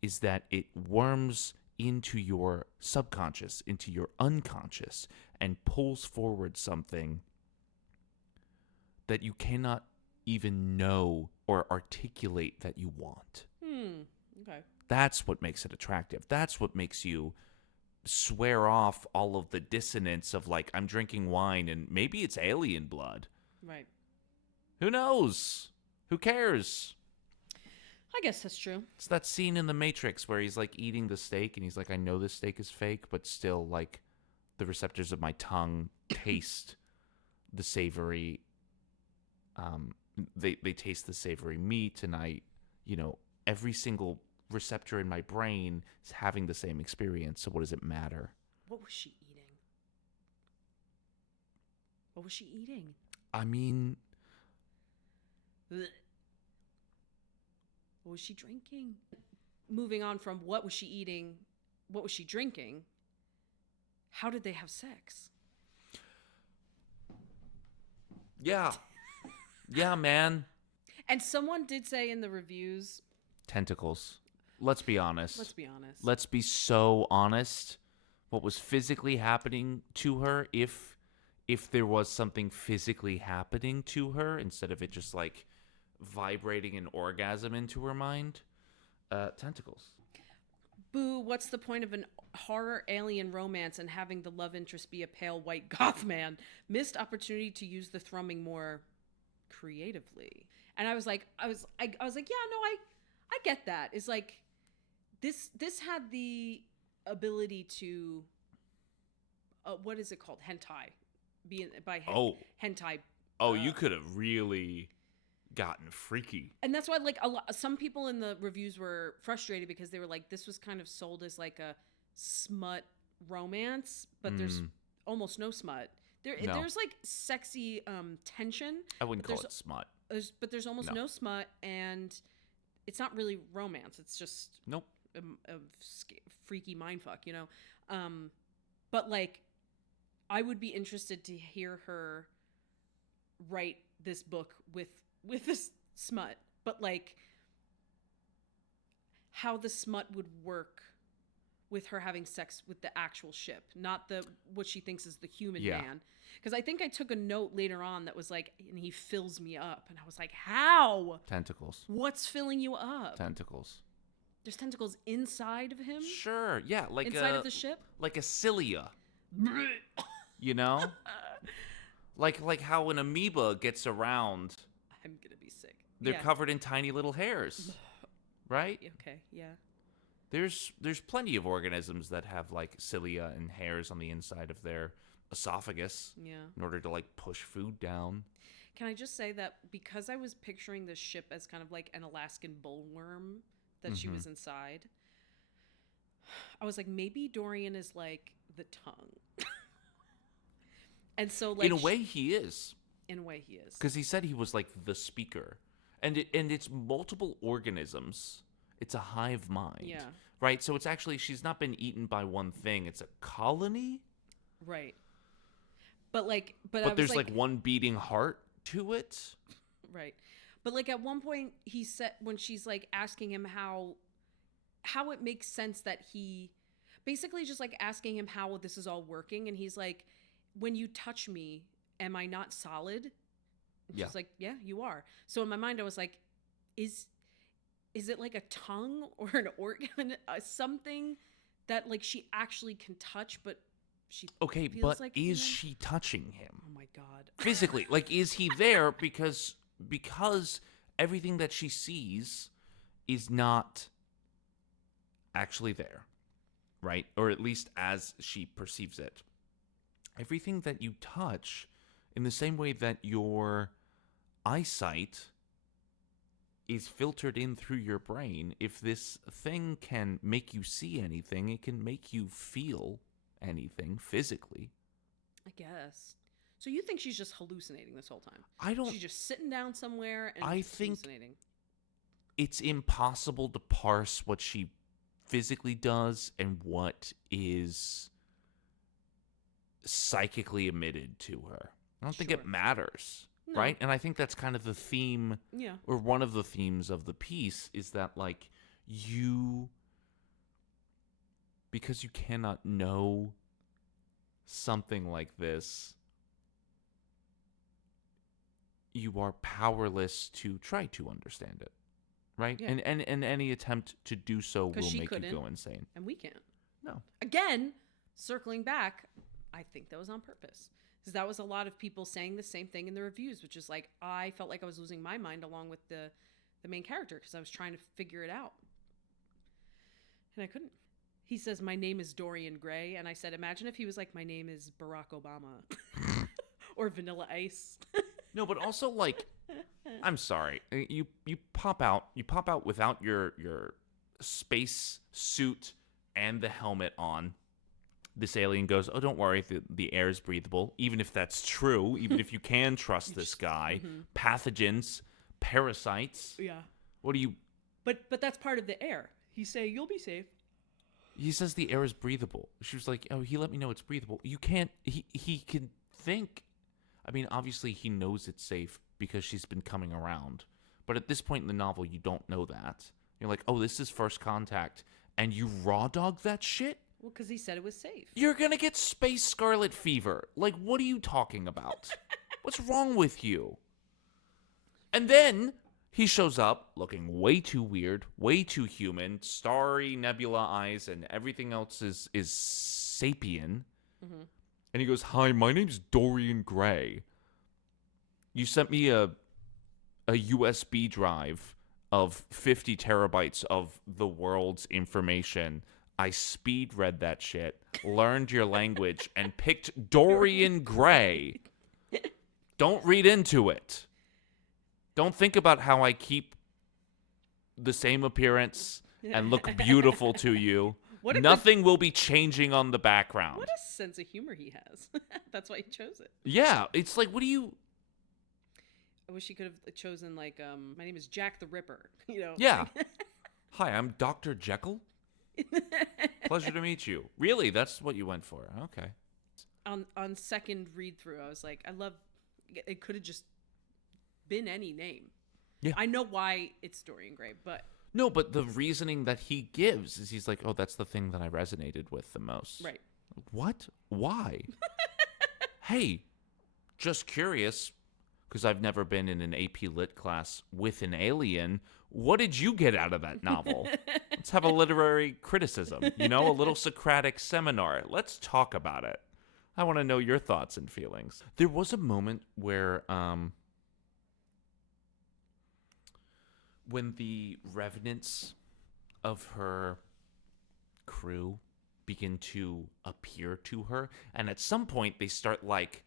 is that it worms into your subconscious, into your unconscious, and pulls forward something that you cannot even know or articulate that you want. Okay. That's what makes it attractive. That's what makes you swear off all of the dissonance of like, I'm drinking wine and maybe it's alien blood. Right. Who knows? Who cares? I guess that's true. It's that scene in The Matrix where he's like eating the steak and he's like, I know this steak is fake, but still like the receptors of my tongue taste the savory. They taste the savory meat, and every single receptor in my brain is having the same experience. So what does it matter? What was she eating? What was she eating? I mean, Ugh. What was she drinking? Moving on from what was she eating, what was she drinking? How did they have sex? yeah. Yeah, man. And someone did say in the reviews, Tentacles. Let's be honest. let's be honest. Let's be so honest. What was physically happening to her, if there was something physically happening to her, instead of it just like vibrating an orgasm into her mind, tentacles. Boo, what's the point of an horror alien romance and having the love interest be a pale white goth man? Missed opportunity to use the thrumming more creatively. And I was like, yeah, no, I get that. It's like this had the ability to what is it called? Hentai. Hentai. You could have really gotten freaky. And that's why like some people in the reviews were frustrated because they were like, this was kind of sold as like a smut romance, but there's almost no smut. There's like sexy tension. I wouldn't call it smut. But there's almost no smut, and it's not really romance. It's just a freaky mindfuck, you know. But like, I would be interested to hear her write this book with this smut, but like how the smut would work with her having sex with the actual ship, not what she thinks is the human man. Because I think I took a note later on that was like, and he fills me up, and I was like, how? Tentacles. What's filling you up? Tentacles. There's tentacles inside of him. Sure, yeah, like inside of the ship, like a cilia. You know, like how an amoeba gets around. I'm gonna be sick. They're covered in tiny little hairs, right? Okay, yeah. There's plenty of organisms that have like cilia and hairs on the inside of their esophagus. Yeah. In order to like push food down. Can I just say that because I was picturing this ship as kind of like an Alaskan bullworm that she was inside, I was like, maybe Dorian is like the tongue. And so like in a way he is. In a way he is. Because he said he was like the speaker. And it's multiple organisms. It's a hive mind. Yeah. Right? So it's actually, she's not been eaten by one thing. It's a colony. Right. But there's like one beating heart to it. Right. But like at one point he said, when she's like asking him how it makes sense that he basically just like asking him how this is all working. And he's like, when you touch me, am I not solid? And she's like, yeah, you are. So in my mind, I was like, is it like a tongue or an organ, something that like she actually can touch, but she feels but like is she touching him? Oh my God. Physically, like, is he there? Because everything that she sees is not actually there, right? Or at least as she perceives it. Everything that you touch, in the same way that your eyesight is filtered in through your brain, if this thing can make you see anything, it can make you feel anything physically. I guess. So you think she's just hallucinating this whole time? I don't. She's just sitting down somewhere and I think hallucinating. It's impossible to parse what she physically does and what is psychically emitted to her. I don't think it matters. No. Right? And I think that's kind of the theme, or one of the themes of the piece, is that, like, because you cannot know something like this, you are powerless to try to understand it. Right? Yeah. And any attempt to do so will make you go insane. And we can't. No. Again, circling back, I think that was on purpose. Because that was a lot of people saying the same thing in the reviews, which is like, I felt like I was losing my mind along with the main character because I was trying to figure it out. And I couldn't. He says, my name is Dorian Gray. And I said, imagine if he was like, my name is Barack Obama. Or Vanilla Ice. No, but also, like, I'm sorry. You pop out without your space suit and the helmet on. This alien goes, oh, don't worry, the air is breathable. Even if that's true, even if you can trust this guy. Pathogens, parasites. Yeah. What do you... But that's part of the air. He's saying, you'll be safe. He says the air is breathable. She was like, oh, he let me know it's breathable. You can't... He can think... I mean, obviously he knows it's safe because she's been coming around. But at this point in the novel, you don't know that. You're like, oh, this is first contact. And you raw dog that shit? Well, because he said it was safe. You're going to get space scarlet fever. Like, what are you talking about? What's wrong with you? And then he shows up looking way too weird, way too human, starry nebula eyes, and everything else is sapien. Mm-hmm. And he goes, hi, my name's Dorian Gray. You sent me a USB drive of 50 terabytes of the world's information. I speed read that shit, learned your language, and picked Dorian Gray. Don't read into it. Don't think about how I keep the same appearance and look beautiful to you. Nothing will be changing on the background. What a sense of humor he has. That's why he chose it. Yeah, it's like, what do you... I wish he could have chosen, like, my name is Jack the Ripper, you know? Yeah. Hi, I'm Dr. Jekyll. Pleasure to meet you. Really? That's what you went for. Okay. On second read through, I was like, I love... It could have just been any name. Yeah. I know why it's Dorian Gray, but... No, but the reasoning that he gives is he's like, oh, that's the thing that I resonated with the most. Right. What? Why? Hey, just curious, because I've never been in an AP Lit class with an alien. What did you get out of that novel? Let's have a literary criticism, you know, a little Socratic seminar. Let's talk about it. I want to know your thoughts and feelings. There was a moment where, when the revenants of her crew begin to appear to her, and at some point they start like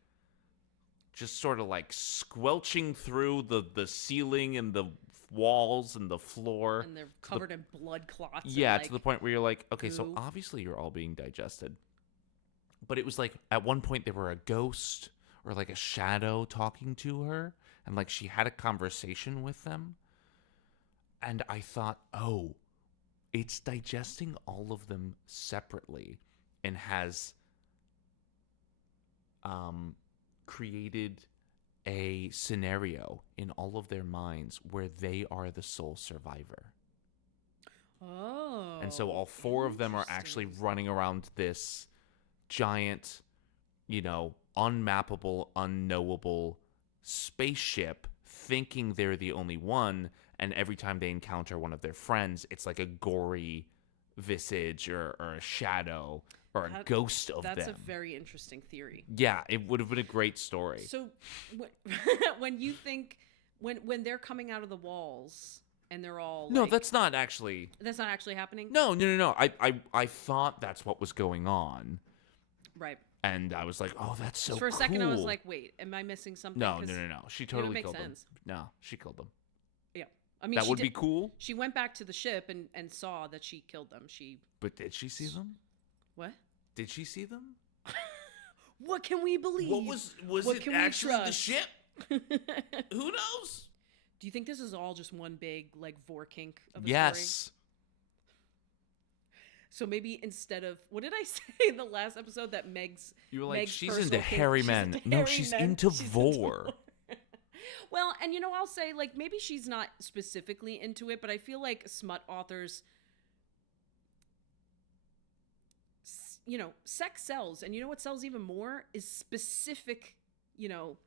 just sort of like squelching through the ceiling and the walls and the floor, and they're covered in blood clots. Yeah, and, like, to the point where you're like, okay, so goo. obviously you're all being digested. But it was like at one point they were a ghost or like a shadow talking to her, and like she had a conversation with them. And I thought, oh, it's digesting all of them separately and has created a scenario in all of their minds where they are the sole survivor. Oh. And so all four of them are actually running around this giant, you know, unmappable, unknowable spaceship thinking they're the only one. And every time they encounter one of their friends, it's like a gory visage or a shadow or a ghost of them. That's a very interesting theory. Yeah, it would have been a great story. So when you think, when they're coming out of the walls and they're all No, like, that's not actually... That's not actually happening? No. I thought that's what was going on. Right. And I was like, oh, that's so cool. For a second, I was like, wait, am I missing something? No. She totally make killed sense. them. No, she killed them. Yeah. I mean, that would be cool. She went back to the ship and saw that she killed them. But did she see them? What? Did she see them? What can we believe? What was What it can we actually the trust? ship? Who knows? Do you think this is all just one big, like, vor kink of a Yes. story? So maybe instead of, what did I say in the last episode that You were like, Meg's she's personal into kink- hairy she's men. into No, hairy she's men. into She's vor. Well, and you know, I'll say, like, maybe she's not specifically into it, but I feel like smut authors, you know, sex sells. And you know what sells even more is specific, you know,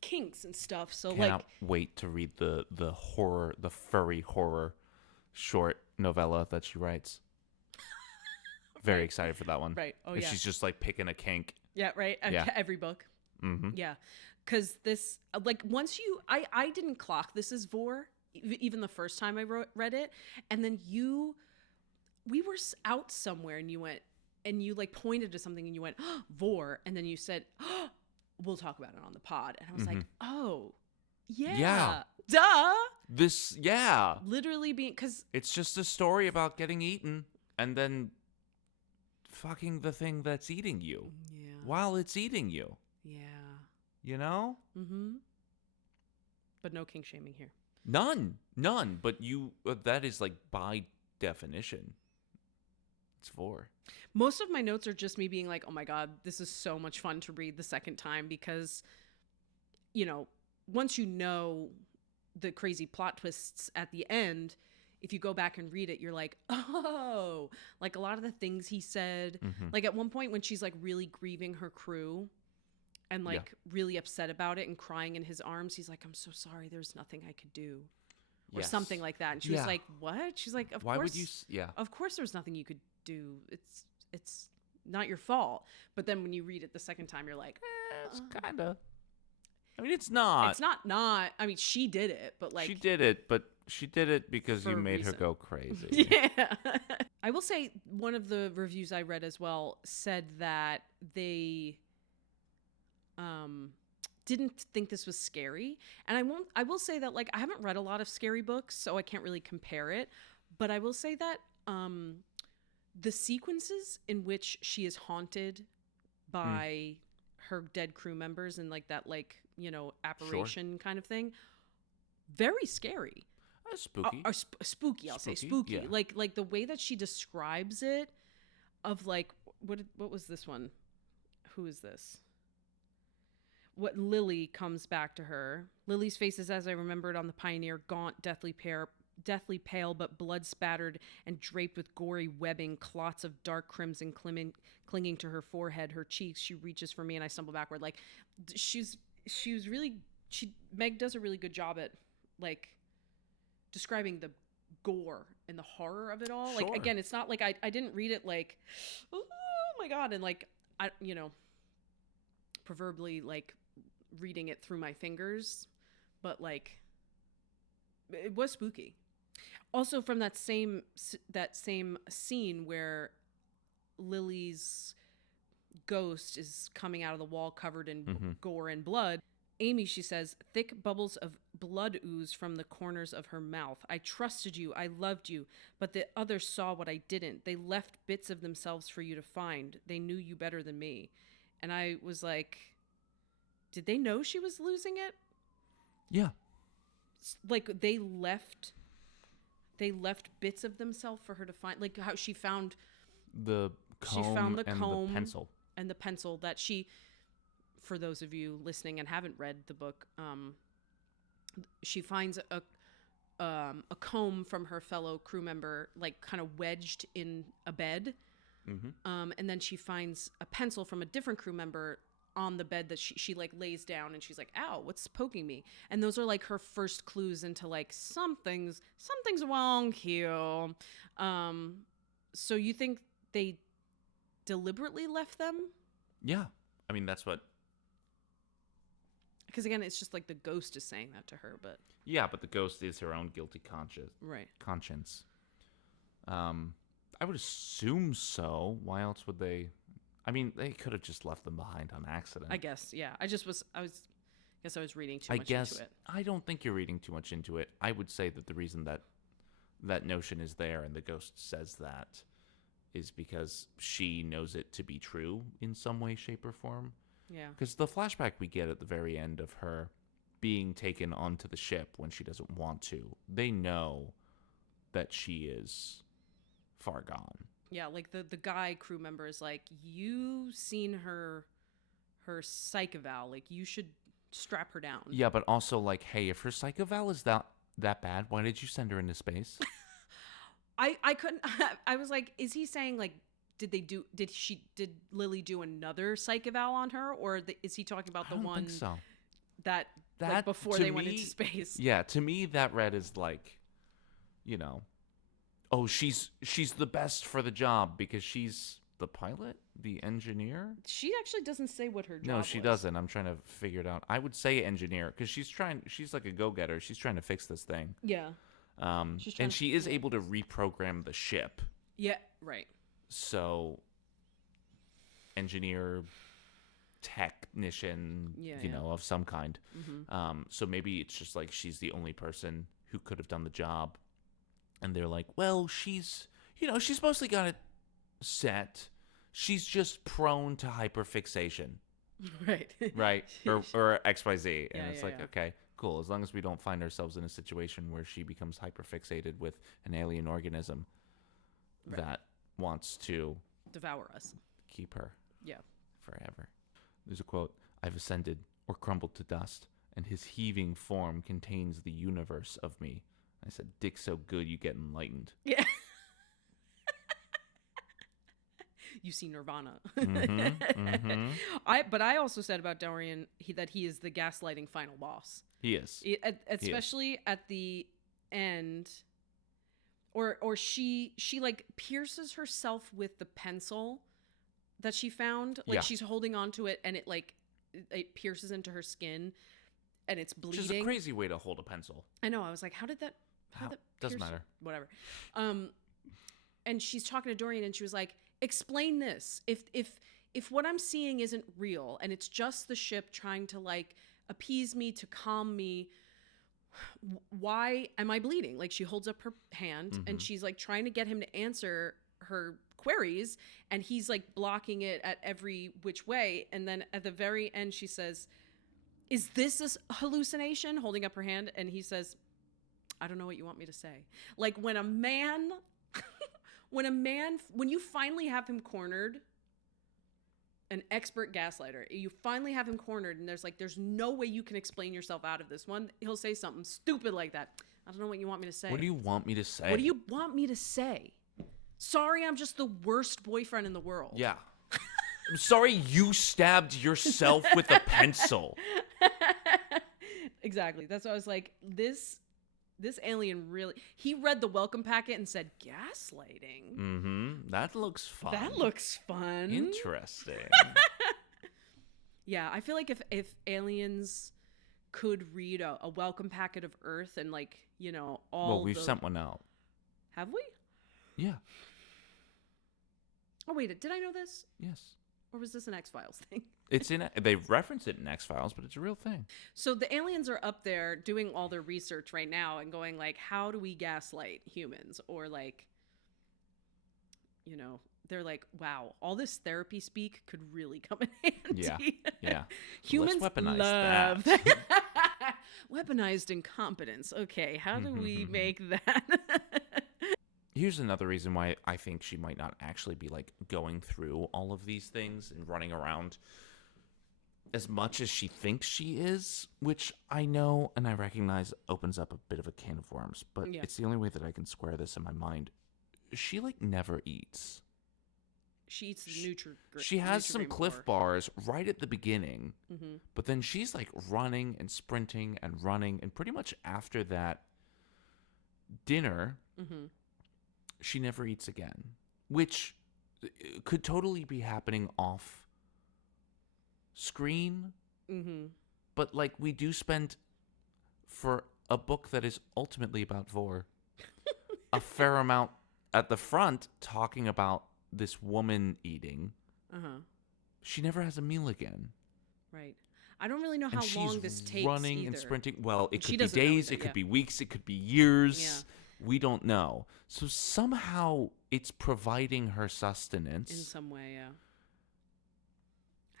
kinks and stuff. So, Cannot wait to read the horror, the furry horror short novella that she writes. Very excited for that one. Right. Oh, and yeah. she's just like picking a kink. Yeah, right. Yeah. Every book. Mm-hmm. Yeah. Because this, like, once you, I didn't clock this as vor, even the first time I read it. And then we were out somewhere and you went, and you like pointed to something and you went, oh, vor. And then you said, oh, we'll talk about it on the pod. And I was like, oh, yeah. Yeah. Duh. Yeah. Literally being, because It's just a story about getting eaten and then fucking the thing that's eating you while it's eating you. Yeah. You know? Mm-hmm. But no kink shaming here. None. But that is like by definition. It's vor. Most of my notes are just me being like, oh my God, this is so much fun to read the second time because, you know, once you know the crazy plot twists at the end, if you go back and read it, you're like, oh, like a lot of the things he said, like at one point when she's like really grieving her crew and like really upset about it and crying in his arms, he's like, I'm so sorry. There's nothing I could do. Or something like that. And she was like, what? She's like, Why course. would you? Yeah. Of course there's nothing you could do. It's not your fault. But then when you read it the second time, you're like, It's kind of. I mean, it's not. It's not. I mean, she did it, but like. She did it, but She did it because For you a made her reason. go crazy. Yeah. I will say one of the reviews I read as well said that they didn't think this was scary. And I will say that, like, I haven't read a lot of scary books, so I can't really compare it, but I will say that the sequences in which she is haunted by her dead crew members and like that, like, you know, apparition kind of thing, very scary. Spooky. Or spooky, I'll say spooky. Yeah. Like the way that she describes it, of like what was this one? Who is this? What Lily comes back to her. Lily's face is as I remembered on the Pioneer, gaunt, deathly pale, but blood spattered and draped with gory webbing, clots of dark crimson clinging to her forehead, her cheeks. She reaches for me, and I stumble backward. Like, Meg does a really good job at like describing the gore and the horror of it all. Sure. Like, again, it's not like I didn't read it like, oh my god, and like I, you know, proverbially like reading it through my fingers, but like it was spooky. Also, from that same scene where Lily's ghost is coming out of the wall covered in gore and blood, Amy, she says, thick bubbles of blood ooze from the corners of her mouth. I trusted you. I loved you. But the others saw what I didn't. They left bits of themselves for you to find. They knew you better than me. And I was like, did they know she was losing it? Yeah. Like, they left bits of themselves for her to find. Like how she found The comb she found the and comb the pencil. And the pencil that she, for those of you listening and haven't read the book, she finds a comb from her fellow crew member, like kind of wedged in a bed. And then she finds a pencil from a different crew member on the bed that she like lays down, and she's like, ow, what's poking me? And those are like her first clues into like something's wrong here. So you think they deliberately left them? Yeah. I mean, that's what... Because again, it's just like the ghost is saying that to her, but... Yeah, but the ghost is her own guilty conscience. I would assume so. Why else would they... I mean, they could have just left them behind on accident. I guess, yeah. I was reading too much into it. I don't think you're reading too much into it. I would say that the reason that notion is there and the ghost says that is because she knows it to be true in some way, shape, or form. Yeah. Because the flashback we get at the very end of her being taken onto the ship when she doesn't want to, they know that she is far gone. Yeah, like the guy crew member is like, you seen her psych eval, like you should strap her down. Yeah, but also like, hey, if her psych eval is that bad, why did you send her into space? I couldn't. I was like, is he saying like, did Lily do another psych eval on her, or is he talking about the one think so. that like, before to they went me, into space? Yeah, to me that read is like, you know, oh, she's the best for the job because she's the pilot, the engineer. She actually doesn't say what her job No, she was. doesn't. I'm trying to figure it out. I would say engineer because she's like a go-getter. She's trying to fix this thing. Yeah. And she is able to reprogram the ship. Yeah, right. So, engineer, technician, know, of some kind. So maybe it's just like she's the only person who could have done the job. And they're like, well, she's mostly got it set. She's just prone to hyperfixation. Right. Right? Or XYZ. And Yeah, it's yeah, like, yeah. okay, cool. As long as we don't find ourselves in a situation where she becomes hyperfixated with an alien organism that wants to Devour us. keep her Yeah. forever. There's a quote, I've ascended or crumbled to dust, and his heaving form contains the universe of me. I said, dick so good you get enlightened. Yeah. You see Nirvana. But I also said about Dorian that he is the gaslighting final boss. He is. Especially at the end, or she like pierces herself with the pencil that she found. Like she's holding onto it, and it pierces into her skin, and it's bleeding. Which is a crazy way to hold a pencil. I know. I was like, how did that? Doesn't matter. Whatever. And she's talking to Dorian, and she was like, "Explain this. If what I'm seeing isn't real, and it's just the ship trying to like appease me, to calm me, why am I bleeding?" Like, she holds up her hand, and she's like trying to get him to answer her queries, and he's like blocking it at every which way. And then at the very end, she says, "Is this a hallucination?" Holding up her hand, and he says, "I don't know what you want me to say." Like, when a man, when you finally have him cornered, an expert gaslighter, you finally have him cornered, and there's no way you can explain yourself out of this one. He'll say something stupid like that. "I don't know what you want me to say." What do you want me to say? What do you want me to say? "Sorry, I'm just the worst boyfriend in the world." Yeah. I'm sorry you stabbed yourself with a pencil. Exactly. That's why I was like, this alien really, he read the welcome packet and said, "Gaslighting." Mm-hmm. That looks fun. That looks fun. Interesting. Yeah, I feel like if aliens could read a welcome packet of Earth and, like, you know, all Well, we've sent one out. Have we? Yeah. Oh, wait, did I know this? Yes. Or was this an X-Files thing? They reference it in X-Files, but it's a real thing. So the aliens are up there doing all their research right now and going like, how do we gaslight humans? Or like, you know, they're like, wow, all this therapy speak could really come in handy. Yeah, yeah. Humans Let's weaponize love that. Weaponized incompetence. Okay, how do we make that? Here's another reason why I think she might not actually be like going through all of these things and running around as much as she thinks she is, which I know and I recognize opens up a bit of a can of worms, but Yeah. it's the only way that I can square this in my mind. She like never eats. She eats the Nutrigrain. She has some Cliff Bars right at the beginning, but then she's like running and sprinting and running, and pretty much after that dinner, she never eats again, which could totally be happening off screen. But like, we do spend, for a book that is ultimately about Vor, a fair amount at the front talking about this woman eating. She never has a meal again. Right. I don't really know And how long she's this takes running either. and sprinting. Well, it She could be doesn't know days, either, it could yeah. be weeks, it could be years. Yeah. We don't know. So somehow it's providing her sustenance. In some way, yeah.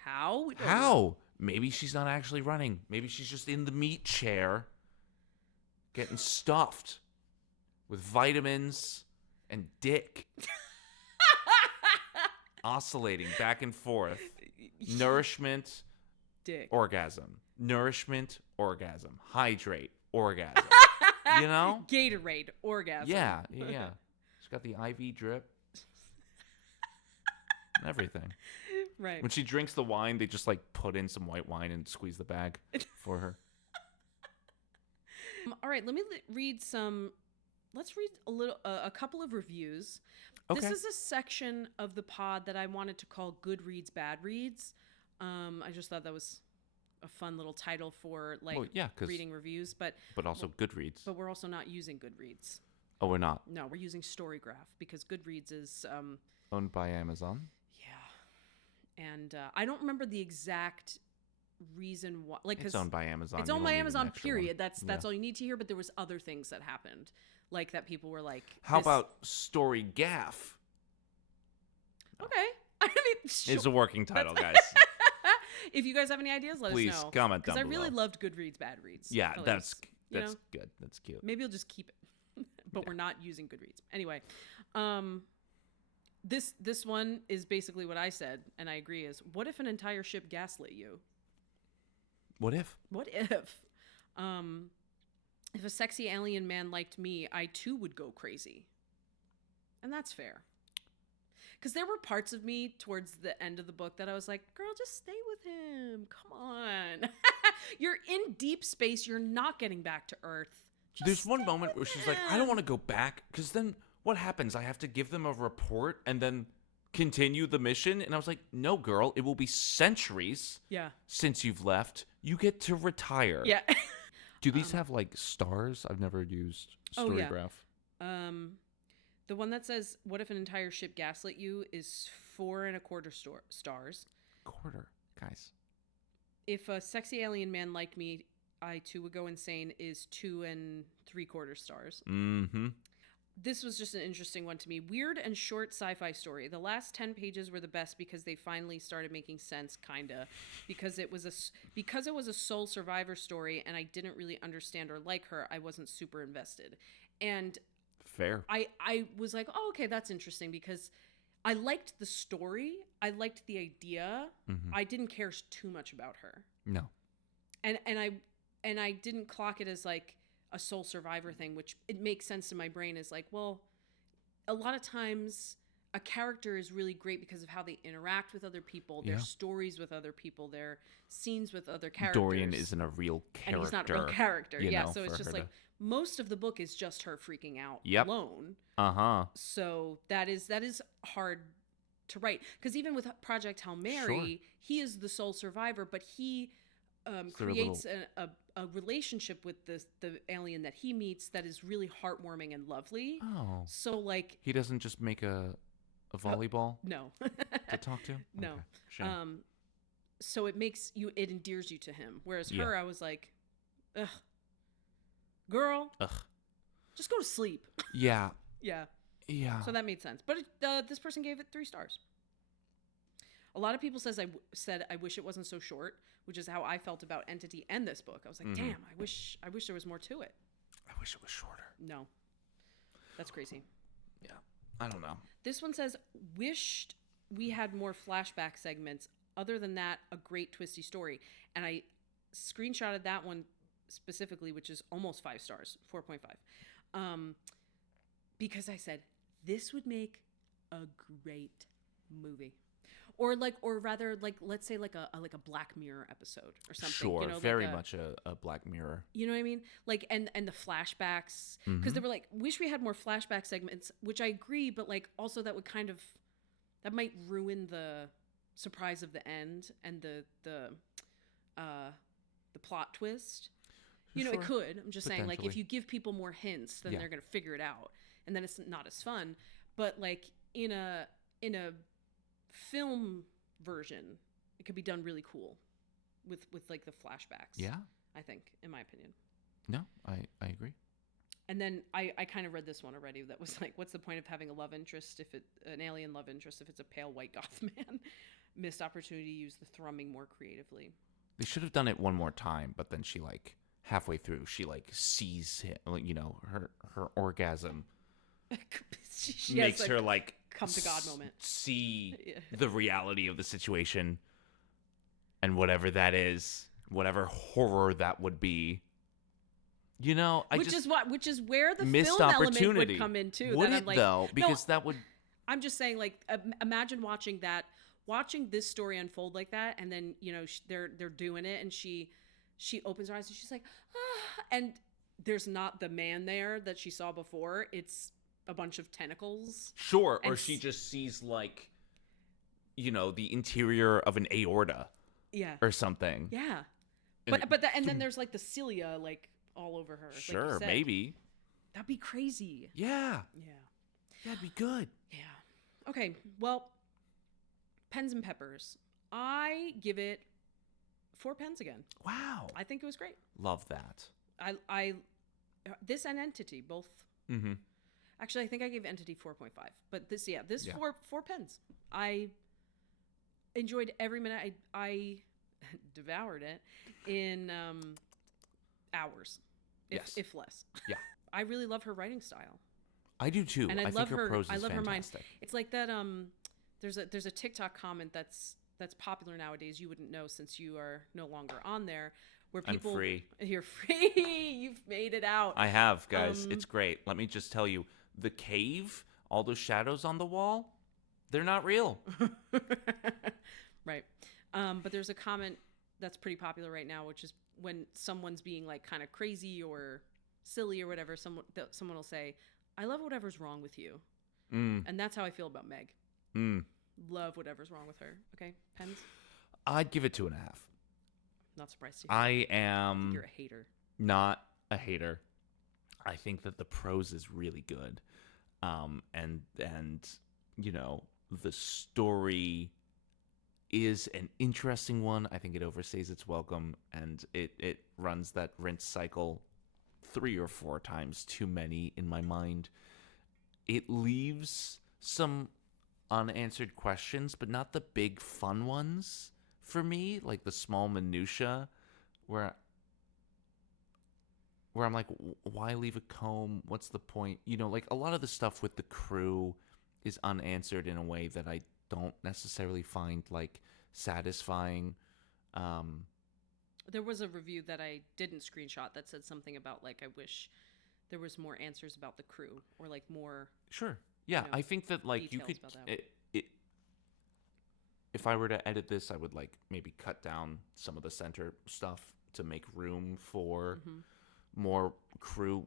How? We don't know. How? Maybe she's not actually running. Maybe she's just in the meat chair getting stuffed with vitamins and dick. Oscillating back and forth. Nourishment, Dick. orgasm. Nourishment, orgasm. Hydrate, orgasm. You know? Gatorade. Orgasm. Yeah. She's got the IV drip. And everything. Right. When she drinks the wine, they just like put in some white wine and squeeze the bag for her. All right, let me read some. Let's read a couple of reviews. Okay. This is a section of the pod that I wanted to call Good Reads, Bad Reads. I just thought that was a fun little title for like Well, yeah, 'cause- reading reviews, but But also Goodreads. we're also not using Goodreads. Oh, we're not. No, we're using Storygraph because Goodreads is Owned by Amazon. yeah, and I don't remember the exact reason why. Like, It's owned by Amazon. it's You owned don't by need an Amazon. extra Period. one. That's all you need to hear. But there was other things that happened, like that people were like, How this- about Story Gaff? Okay, I mean, It's sure. a working title, guys. If you guys have any ideas, let Please us know. comment Because down I really below. loved Goodreads, Bad Reads. Yeah, I feel like that's you know, good. That's cute. maybe I'll just keep it, but we're not using Goodreads anyway. This one is basically what I said, and I agree. Is what if an entire ship gaslit you? What if? What if a sexy alien man liked me, I too would go crazy, and that's fair. Because there were parts of me towards the end of the book that I was like, girl, just stay with him. Come on. You're in deep space. You're not getting back to Earth. Just There's one stay moment with where she's like, I don't him." want to go back, because then what happens? I have to give them a report and then continue the mission? And I was like, no, girl, it will be centuries Yeah. since you've left. You get to retire. Yeah. Do these have like stars? I've never used Oh, yeah. Storygraph. The one that says, "What if an entire ship gaslit you?" is 4.25 stars. Quarter, guys. If a sexy alien man liked me, I too would go insane is 2.75 stars. Mm-hmm. This was just an interesting one to me. Weird and short sci-fi story. The last 10 pages were the best because they finally started making sense, kinda. Because it was a sole survivor story and I didn't really understand or like her, I wasn't super invested. And Fair. I was like, oh, okay, that's interesting because I liked the story. I liked the idea. Mm-hmm. I didn't care too much about her. No. And I didn't clock it as like a soul survivor thing, which it makes sense in my brain is like, well, a lot of times a character is really great because of how they interact with other people, their stories with other people, their scenes with other characters. Dorian isn't a real character. And he's not a real character. Yeah. know, So it's for just her like to- most of the book is just her freaking out Yep. alone. Uh-huh. So that is hard to write. Because even with Project Hail Mary, he is the sole survivor, but he creates a relationship with the alien that he meets that is really heartwarming and lovely. Oh. So like He doesn't just make a volleyball no. to talk to? No. Okay. Shame. So it endears you to him. Whereas Yeah. her, I was like, ugh, girl, Ugh. just go to sleep. Yeah. Yeah. Yeah. So that made sense. But this person gave it 3 stars. A lot of people said I wish it wasn't so short, which is how I felt about Entity and this book. I was like, damn, I wish there was more to it. I wish it was shorter. No. That's crazy. Yeah. I don't know. This one says, wished we had more flashback segments. Other than that, a great twisty story. And I screenshotted that one specifically, which is almost 5 stars, 4.5. Because I said, this would make a great movie. Or rather, let's say like a Black Mirror episode or something. Sure. You know, Very like much a Black Mirror. You know what I mean? Like, and the flashbacks. Because they were like, wish we had more flashback segments, which I agree, but like also that would that might ruin the surprise of the end and the plot twist. You know, it Sure. could. I'm just saying, like, if you give people more hints, then they're going to figure it out. And then it's not as fun. But like in a film version, it could be done really cool with like the flashbacks. Yeah. I think, in my opinion. No, I agree. And then I kind of read this one already that was like, what's the point of having a love interest an alien love interest if it's a pale white goth man? Missed opportunity to use the thrumming more creatively. They should have done it one more time, but then she like halfway through, she like sees him, like, you know, her orgasm She makes has, her like come to God moment. See Yeah. the reality of the situation and whatever that is, whatever horror that would be. You know, Which is where the missed film element opportunity. would come in too. Would that it I'm like, though? Because no, that would. I'm just saying, like, imagine watching this story unfold like that, and then you know they're doing it, and she opens her eyes and she's like, ah, and there's not the man there that she saw before. It's a bunch of tentacles. Sure, or and she just sees like, you know, the interior of an aorta. Yeah. Or something. Yeah. And And then there's like the cilia like all over her. like you Sure, said. maybe. That'd be crazy. Yeah. Yeah. That'd be good. Yeah. Okay. Well, Pens and Peppers. I give it 4 pens again. Wow. I think it was great. Love that. I this and Entity both. Mm-hmm. Actually, I think I gave Entity 4.5. But this Yeah. 4 pens. I enjoyed every minute. I devoured it in hours, if less. Yeah. I really love her writing style. I do too. And I think love her her. prose is I love her mind. fantastic. It's like that. There's a TikTok comment that's popular nowadays. You wouldn't know since you are no longer on there. Where people, I'm free. You're free. You've made it out. I have, guys. It's great. Let me just tell you, the cave, all those shadows on the wall, they're not real. Right. But there's a comment that's pretty popular right now, which is when someone's being like kind of crazy or silly or whatever, someone will say, I love whatever's wrong with you. And that's how I feel about Meg. Love whatever's wrong with her. Okay, Pens? I'd give it 2.5. Not surprised to hear. I am. You're a hater. not a hater. I think that the prose is really good. And you know, the story is an interesting one. I think it overstays its welcome, and it runs that rinse cycle 3 or 4 times too many in my mind. It leaves some unanswered questions, but not the big fun ones for me, like the small minutia where I'm like, why leave a comb? What's the point? You know, like a lot of the stuff with the crew is unanswered in a way that I don't necessarily find like satisfying. There was a review that I didn't screenshot that said something about like, I wish there was more answers about the crew, or like more. Sure. Yeah, know, I think that like you could details about that. if I were to edit this, I would like maybe cut down some of the center stuff to make room for more crew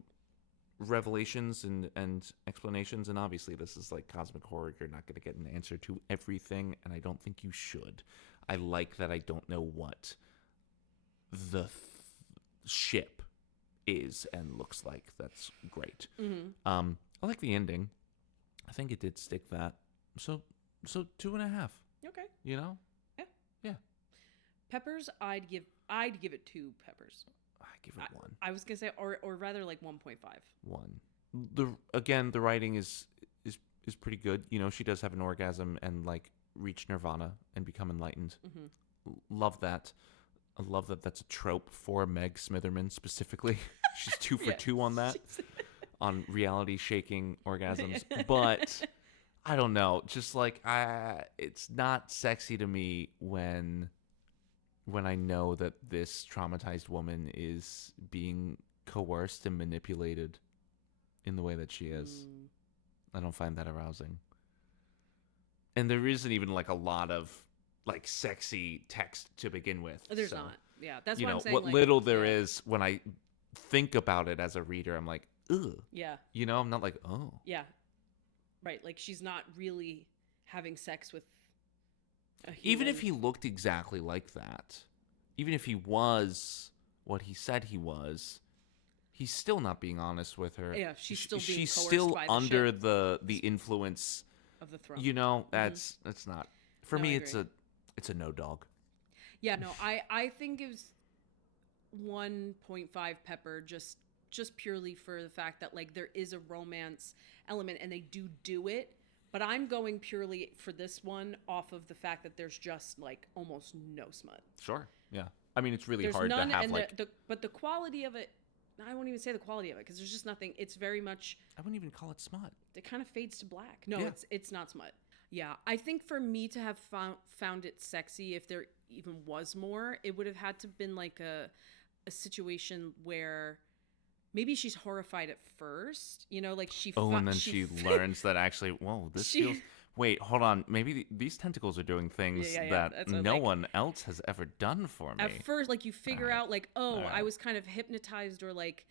revelations and explanations. And obviously this is like cosmic horror. You're not going to get an answer to everything, and I don't think you should. I like that I don't know what the ship is and looks like. That's great. I like the ending. I think it did stick that. So 2.5. Okay. You know? Yeah. Peppers, I'd give it 2 peppers. I give it 1. I was gonna say, or rather like 1.5. 1. The writing is pretty good. You know, she does have an orgasm and like reach nirvana and become enlightened. Love that. I love that that's a trope for Meg Smitherman specifically. She's 2 for 2 on that, on reality shaking orgasms. But I don't know, just like it's not sexy to me when I know that this traumatized woman is being coerced and manipulated in the way that she is. I don't find that arousing. And there isn't even like a lot of like sexy text to begin with. There's not. Yeah, that's you what know, I'm saying. what like, little there is, when I think about it as a reader, I'm like, ugh. Yeah. You know, I'm not like, oh. Yeah. Right. Like she's not really having sex with a human. Even if he looked exactly like that, even if he was what he said he was, he's still not being honest with her. Yeah, she's still being she's coerced still by the under ship. the influence Of the Thrum. You know, that's not for No, me. I It's a no dog. Yeah, no, I think it was 1.5 pepper, just purely for the fact that like there is a romance element and they do it, but I'm going purely for this one off of the fact that there's just like almost no smut. Sure. Yeah. I mean, it's really There's hard none, to have and like. but the quality of it, I won't even say the quality of it because there's just nothing. It's very much. I wouldn't even call it smut. It kind of fades to black. No, Yeah. it's not smut. Yeah, I think for me to have found it sexy, if there even was more, it would have had to been like a situation where maybe she's horrified at first, you know, like she. And then she learns that actually, whoa, this feels. Wait, hold on. Maybe these tentacles are doing things that no one else has ever done for me. At first, like you figure out, like, I was kind of hypnotized, or like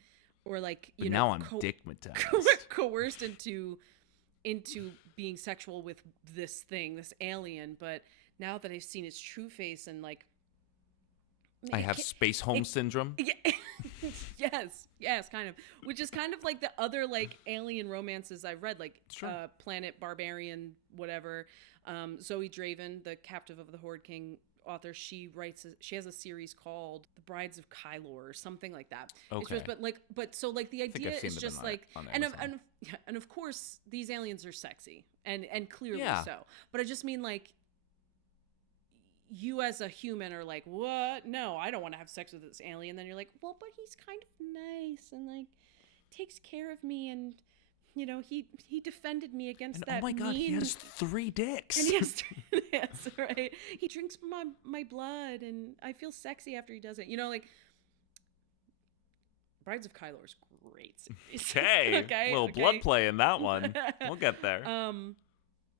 but now I'm dickmatized. Coerced into being sexual with this thing, this alien. But now that I've seen its true face and like, I have space home syndrome. Yeah, yes, kind of. Which is kind of like the other like alien romances I've read, like Planet Barbarian, whatever. Zoe Draven, the Captive of the Horde King author, she has a series called The Brides of Kylor or something like that. Okay. So like the idea is just like, on and of course these aliens are sexy and clearly Yeah. so. But I just mean like, you as a human are like, what? No, I don't want to have sex with this alien. Then you're like, well, but he's kind of nice and like takes care of me, and you know, he defended me against And that. oh my god, he mean... has 3 dicks. And he has 3 dicks, right? He drinks my blood, and I feel sexy after he does it. You know, like Brides of Kylor is great series. Okay, little blood play in that one. We'll get there.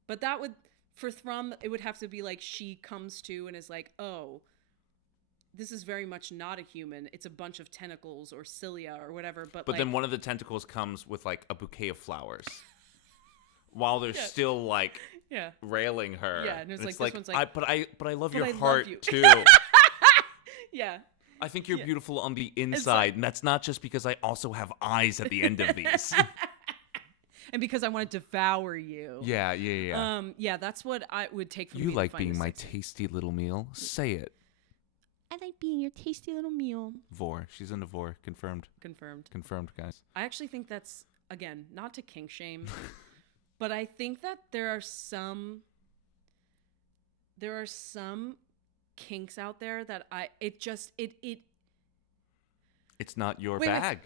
But that would. For Thrum, it would have to be like she comes to and is like, oh, this is very much not a human. It's a bunch of tentacles or cilia or whatever. But like, then one of the tentacles comes with like a bouquet of flowers while they're still like railing her. Yeah, and it's like, this one's like, but I love your I heart love you. too. Yeah. I think you're Yeah. beautiful on the inside, and that's not just because I also have eyes at the end of these. And because I want to devour you. Yeah. Yeah, that's what I would take from You me to like find being a my sexy- tasty little meal. Say it. I like being your tasty little meal. Vor. She's into Vor. Confirmed. Confirmed. Guys. I actually think that's, again, not to kink shame, but I think that there are some kinks out there that It's not your Wait, wait. bag.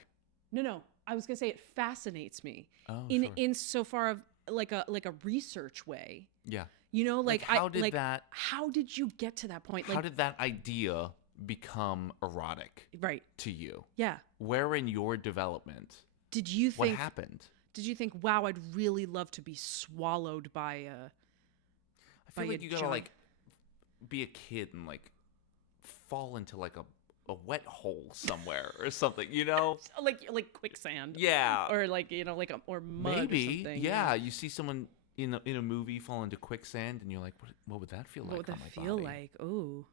no, I was gonna say it fascinates me Oh, in sure. in so far of like a research way. Yeah. You know, like how did how did you get to that point? How Like, did that idea become erotic right? to you? Yeah. Where in your development? Did you What think? happened? Did you think, wow, I'd really love to be swallowed by a? I by feel like a you gotta giant- like be a kid and like fall into like a wet hole somewhere or something, you know? like quicksand. Yeah. Or like or mud Maybe. or something. Yeah. You see someone in a movie fall into quicksand and you're like, what would that feel What like would on that my feel body? like? Ooh.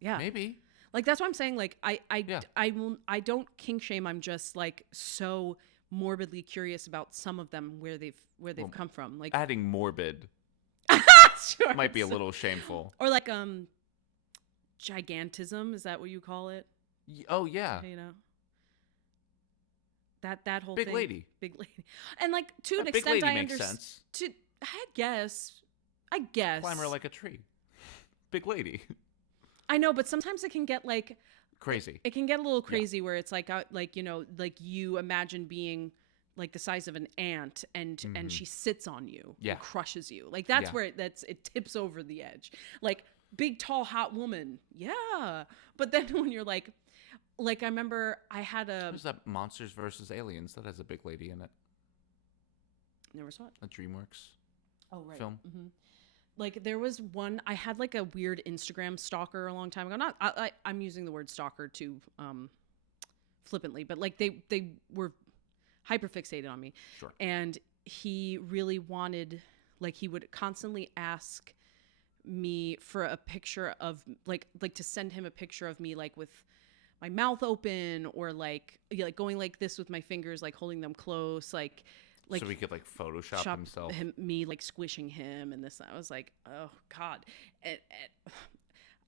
Yeah. Maybe. Like that's what I'm saying. Like Yeah. I don't kink shame. I'm just like so morbidly curious about some of them where they've Well, come from. Like Adding morbid sure, might be a so- little shameful. or like gigantism, is that what you call it? Oh yeah. You know. That whole Big thing. lady. Big lady. And like to an Big extent lady I makes understand. sense. I guess. Climb her like a tree. Big lady. I know, but sometimes it can get like Crazy. it can get a little crazy where it's like you know, like you imagine being like the size of an ant and she sits on you Yeah. and crushes you. Like that's Yeah. where it tips over the edge. Like big tall hot woman. Yeah. But then when you're like I remember I had a There's that Monsters versus Aliens that has a big lady in it. never saw it. A DreamWorks Oh right. film. Like there was one I had like a weird Instagram stalker a long time ago. Not I'm using the word stalker too flippantly, but like they were hyper fixated on me. Sure. And he really wanted, like he would constantly ask me for a picture of like to send him a picture of me like with my mouth open or like going like this with my fingers, like holding them close, like so he could like Photoshop shop himself. me like squishing him and this. I was like, oh God. And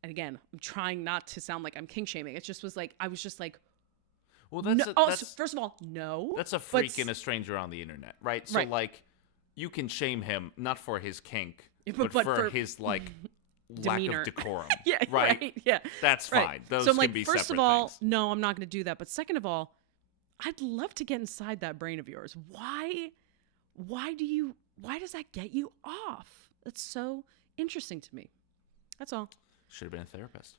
again, I'm trying not to sound like I'm kink shaming. It just was like, I was just like, Well, no. that's So first of all, no. that's a but freak and a stranger on the internet, right? So Right. like, you can shame him not for his kink, But but, for for his like lack demeanor. of decorum. Yeah, right. Yeah, That's right. fine. Those so I'm can like, be first of separate all, things. no, I'm not going to do that. But second of all, I'd love to get inside that brain of yours. Why does that get you off? That's so interesting to me. That's all. Should have been a therapist.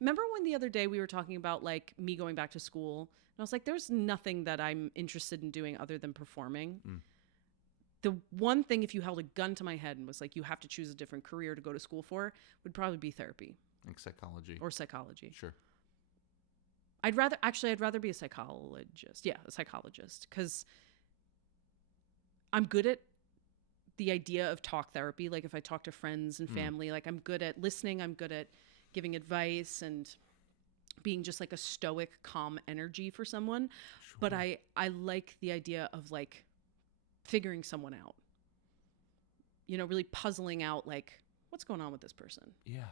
Remember when the other day we were talking about like me going back to school? And I was like, there's nothing that I'm interested in doing other than performing. The one thing, if you held a gun to my head and was like, you have to choose a different career to go to school for, would probably be therapy Like psychology. or psychology. Sure. I'd rather be a psychologist. Yeah, a psychologist. Because I'm good at the idea of talk therapy. Like if I talk to friends and family, like I'm good at listening. I'm good at giving advice and being just like a stoic, calm energy for someone. Sure. But I like the idea of like figuring someone out. You know, really puzzling out like what's going on with this person. Yeah.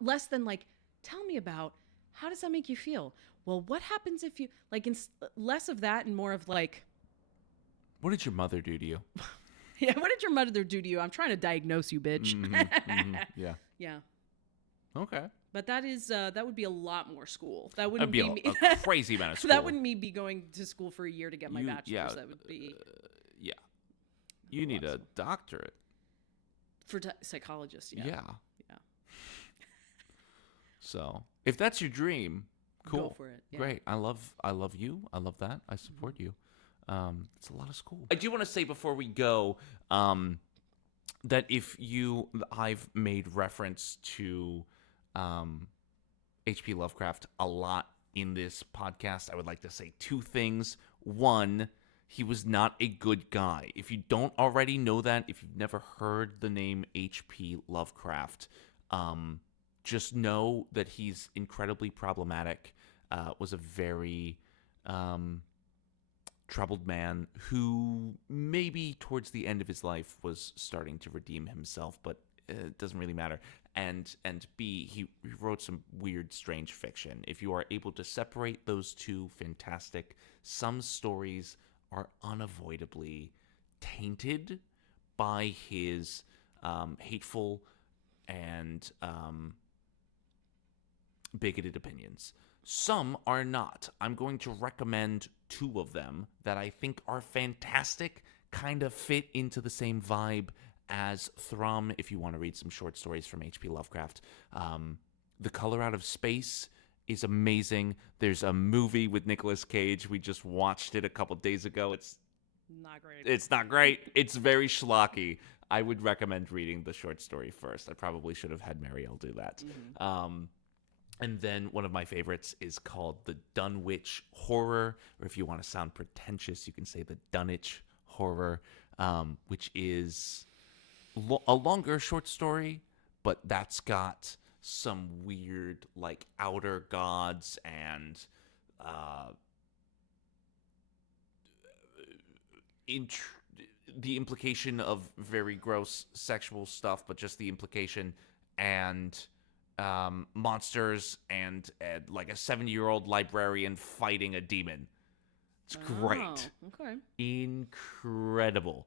Less than like, tell me about how does that make you feel? Well, what happens if you like less of that and more of like, What did your mother do to you? yeah, what did your mother do to you? I'm trying to diagnose you, bitch. Yeah. Yeah. Okay. But that is that would be a lot more school. That That'd wouldn't be be me. a crazy amount of school. That wouldn't me be going to school for a year to get my You- bachelor's. yeah, That would be Yeah. You need a doctorate. for psychologist. Yeah. Yeah. Yeah. So if that's your dream, cool. Go for it. Yeah. Great. I love you. I love that. I support you. It's a lot of school. I do want to say before we go, that I've made reference to H.P. Lovecraft a lot in this podcast. I would like to say two things. One, he was not a good guy. If you don't already know that, if you've never heard the name H.P. Lovecraft, just know that he's incredibly problematic. Was a very troubled man who maybe towards the end of his life was starting to redeem himself, but it doesn't really matter. And B, he wrote some weird, strange fiction. If you are able to separate those two, fantastic. Some stories are unavoidably tainted by his hateful and bigoted opinions. Some are not. I'm going to recommend two of them that I think are fantastic, kind of fit into the same vibe as Thrum, if you want to read some short stories from H.P. Lovecraft. The Color Out of Space is amazing. There's a movie with Nicolas Cage. We just watched it a couple days ago. It's Not great. It's not great. It's very schlocky. I would recommend reading the short story first. I probably should have had Marielle do that. And then one of my favorites is called The Dunwich Horror, or if you want to sound pretentious, you can say The Dunwich Horror, which is a longer short story, but that's got some weird, like, outer gods and the implication of very gross sexual stuff, but just the implication, and monsters and like a 7-year-old librarian fighting a demon. It's great. Okay. Incredible.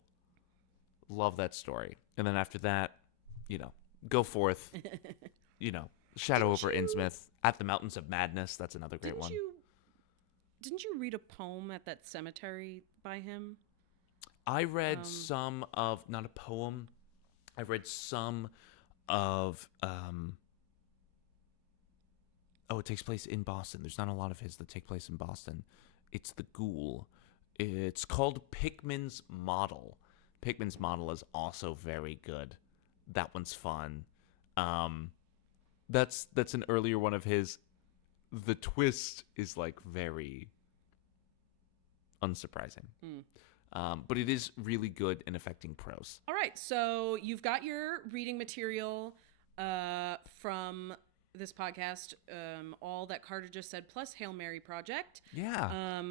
Love that story. And then after that, go forth. Shadow over Innsmouth. At the Mountains of Madness. That's another great one. Didn't you read a poem at that cemetery by him? I read some of, not a poem, I read some of, it takes place in Boston. There's not a lot of his that take place in Boston. It's The Ghoul. It's called Pickman's Model. Pickman's Model is also very good. That one's fun. That's an earlier one of his. The twist is like very unsurprising. But it is really good in affecting prose. All right, so you've got your reading material from this podcast, all that Carter just said, plus Hail Mary Project. Yeah.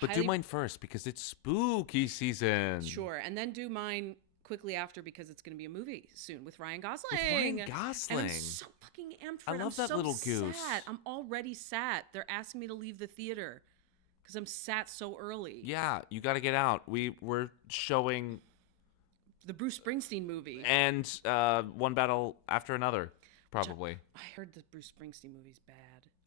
But do mine first because it's spooky season. Sure, and then do mine quickly after because it's going to be a movie soon with Ryan Gosling. With Ryan Gosling. And I'm so fucking amped for it. I love that little goose. Sad. I'm already sad. They're asking me to leave the theater because I'm sat so early. Yeah, you got to get out. We're showing the Bruce Springsteen movie. And One Battle After Another, probably. I heard the Bruce Springsteen movie's bad.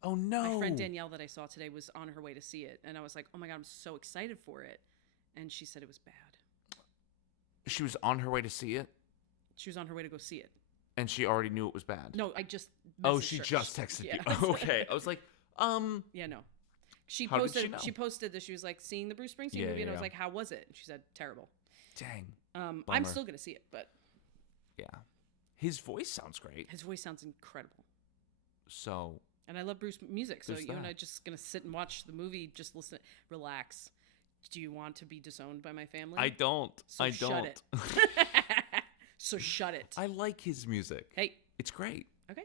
Oh, no. My friend Danielle that I saw today was on her way to see it. And I was like, oh my God, I'm so excited for it. And she said it was bad. She was on her way to see it? She was on her way to go see it. And she already knew it was bad? No, I just she her. just texted Yeah. you. Okay. I was like, Yeah, no. She How posted did she know? She posted that she was like seeing the Bruce Springsteen movie, and I was like, how was it? And she said, terrible. Dang. I'm Bummer. still gonna see it, but Yeah. His voice sounds great. his voice sounds incredible. So And I love Bruce music, so There's you and that. I just gonna sit and watch the movie, just listen, relax. Do you want to be disowned by my family? I don't. So I shut don't. it. So shut it. I like his music. Hey. It's great. Okay.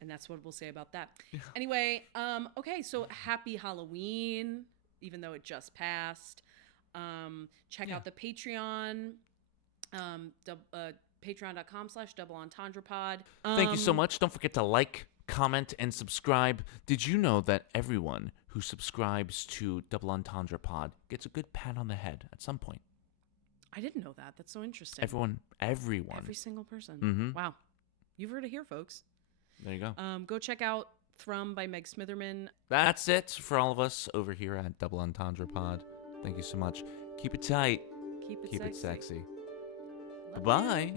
And that's what we'll say about that. Anyway, okay, so happy Halloween, even though it just passed. Check out the Patreon, patreon.com/double-entendre-pod. Thank you so much. Don't forget to like, comment, and subscribe. Did you know that everyone who subscribes to Double Entendre Pod gets a good pat on the head at some point? I didn't know that. That's so interesting. Everyone. Every single person. Mhm. Wow. You've heard it here, folks. There you go. Go check out Thrum by Meg Smitherman. That's it for all of us over here at Double Entendre Pod. Thank you so much. Keep it tight. Keep it Keep sexy. it sexy. Bye-bye.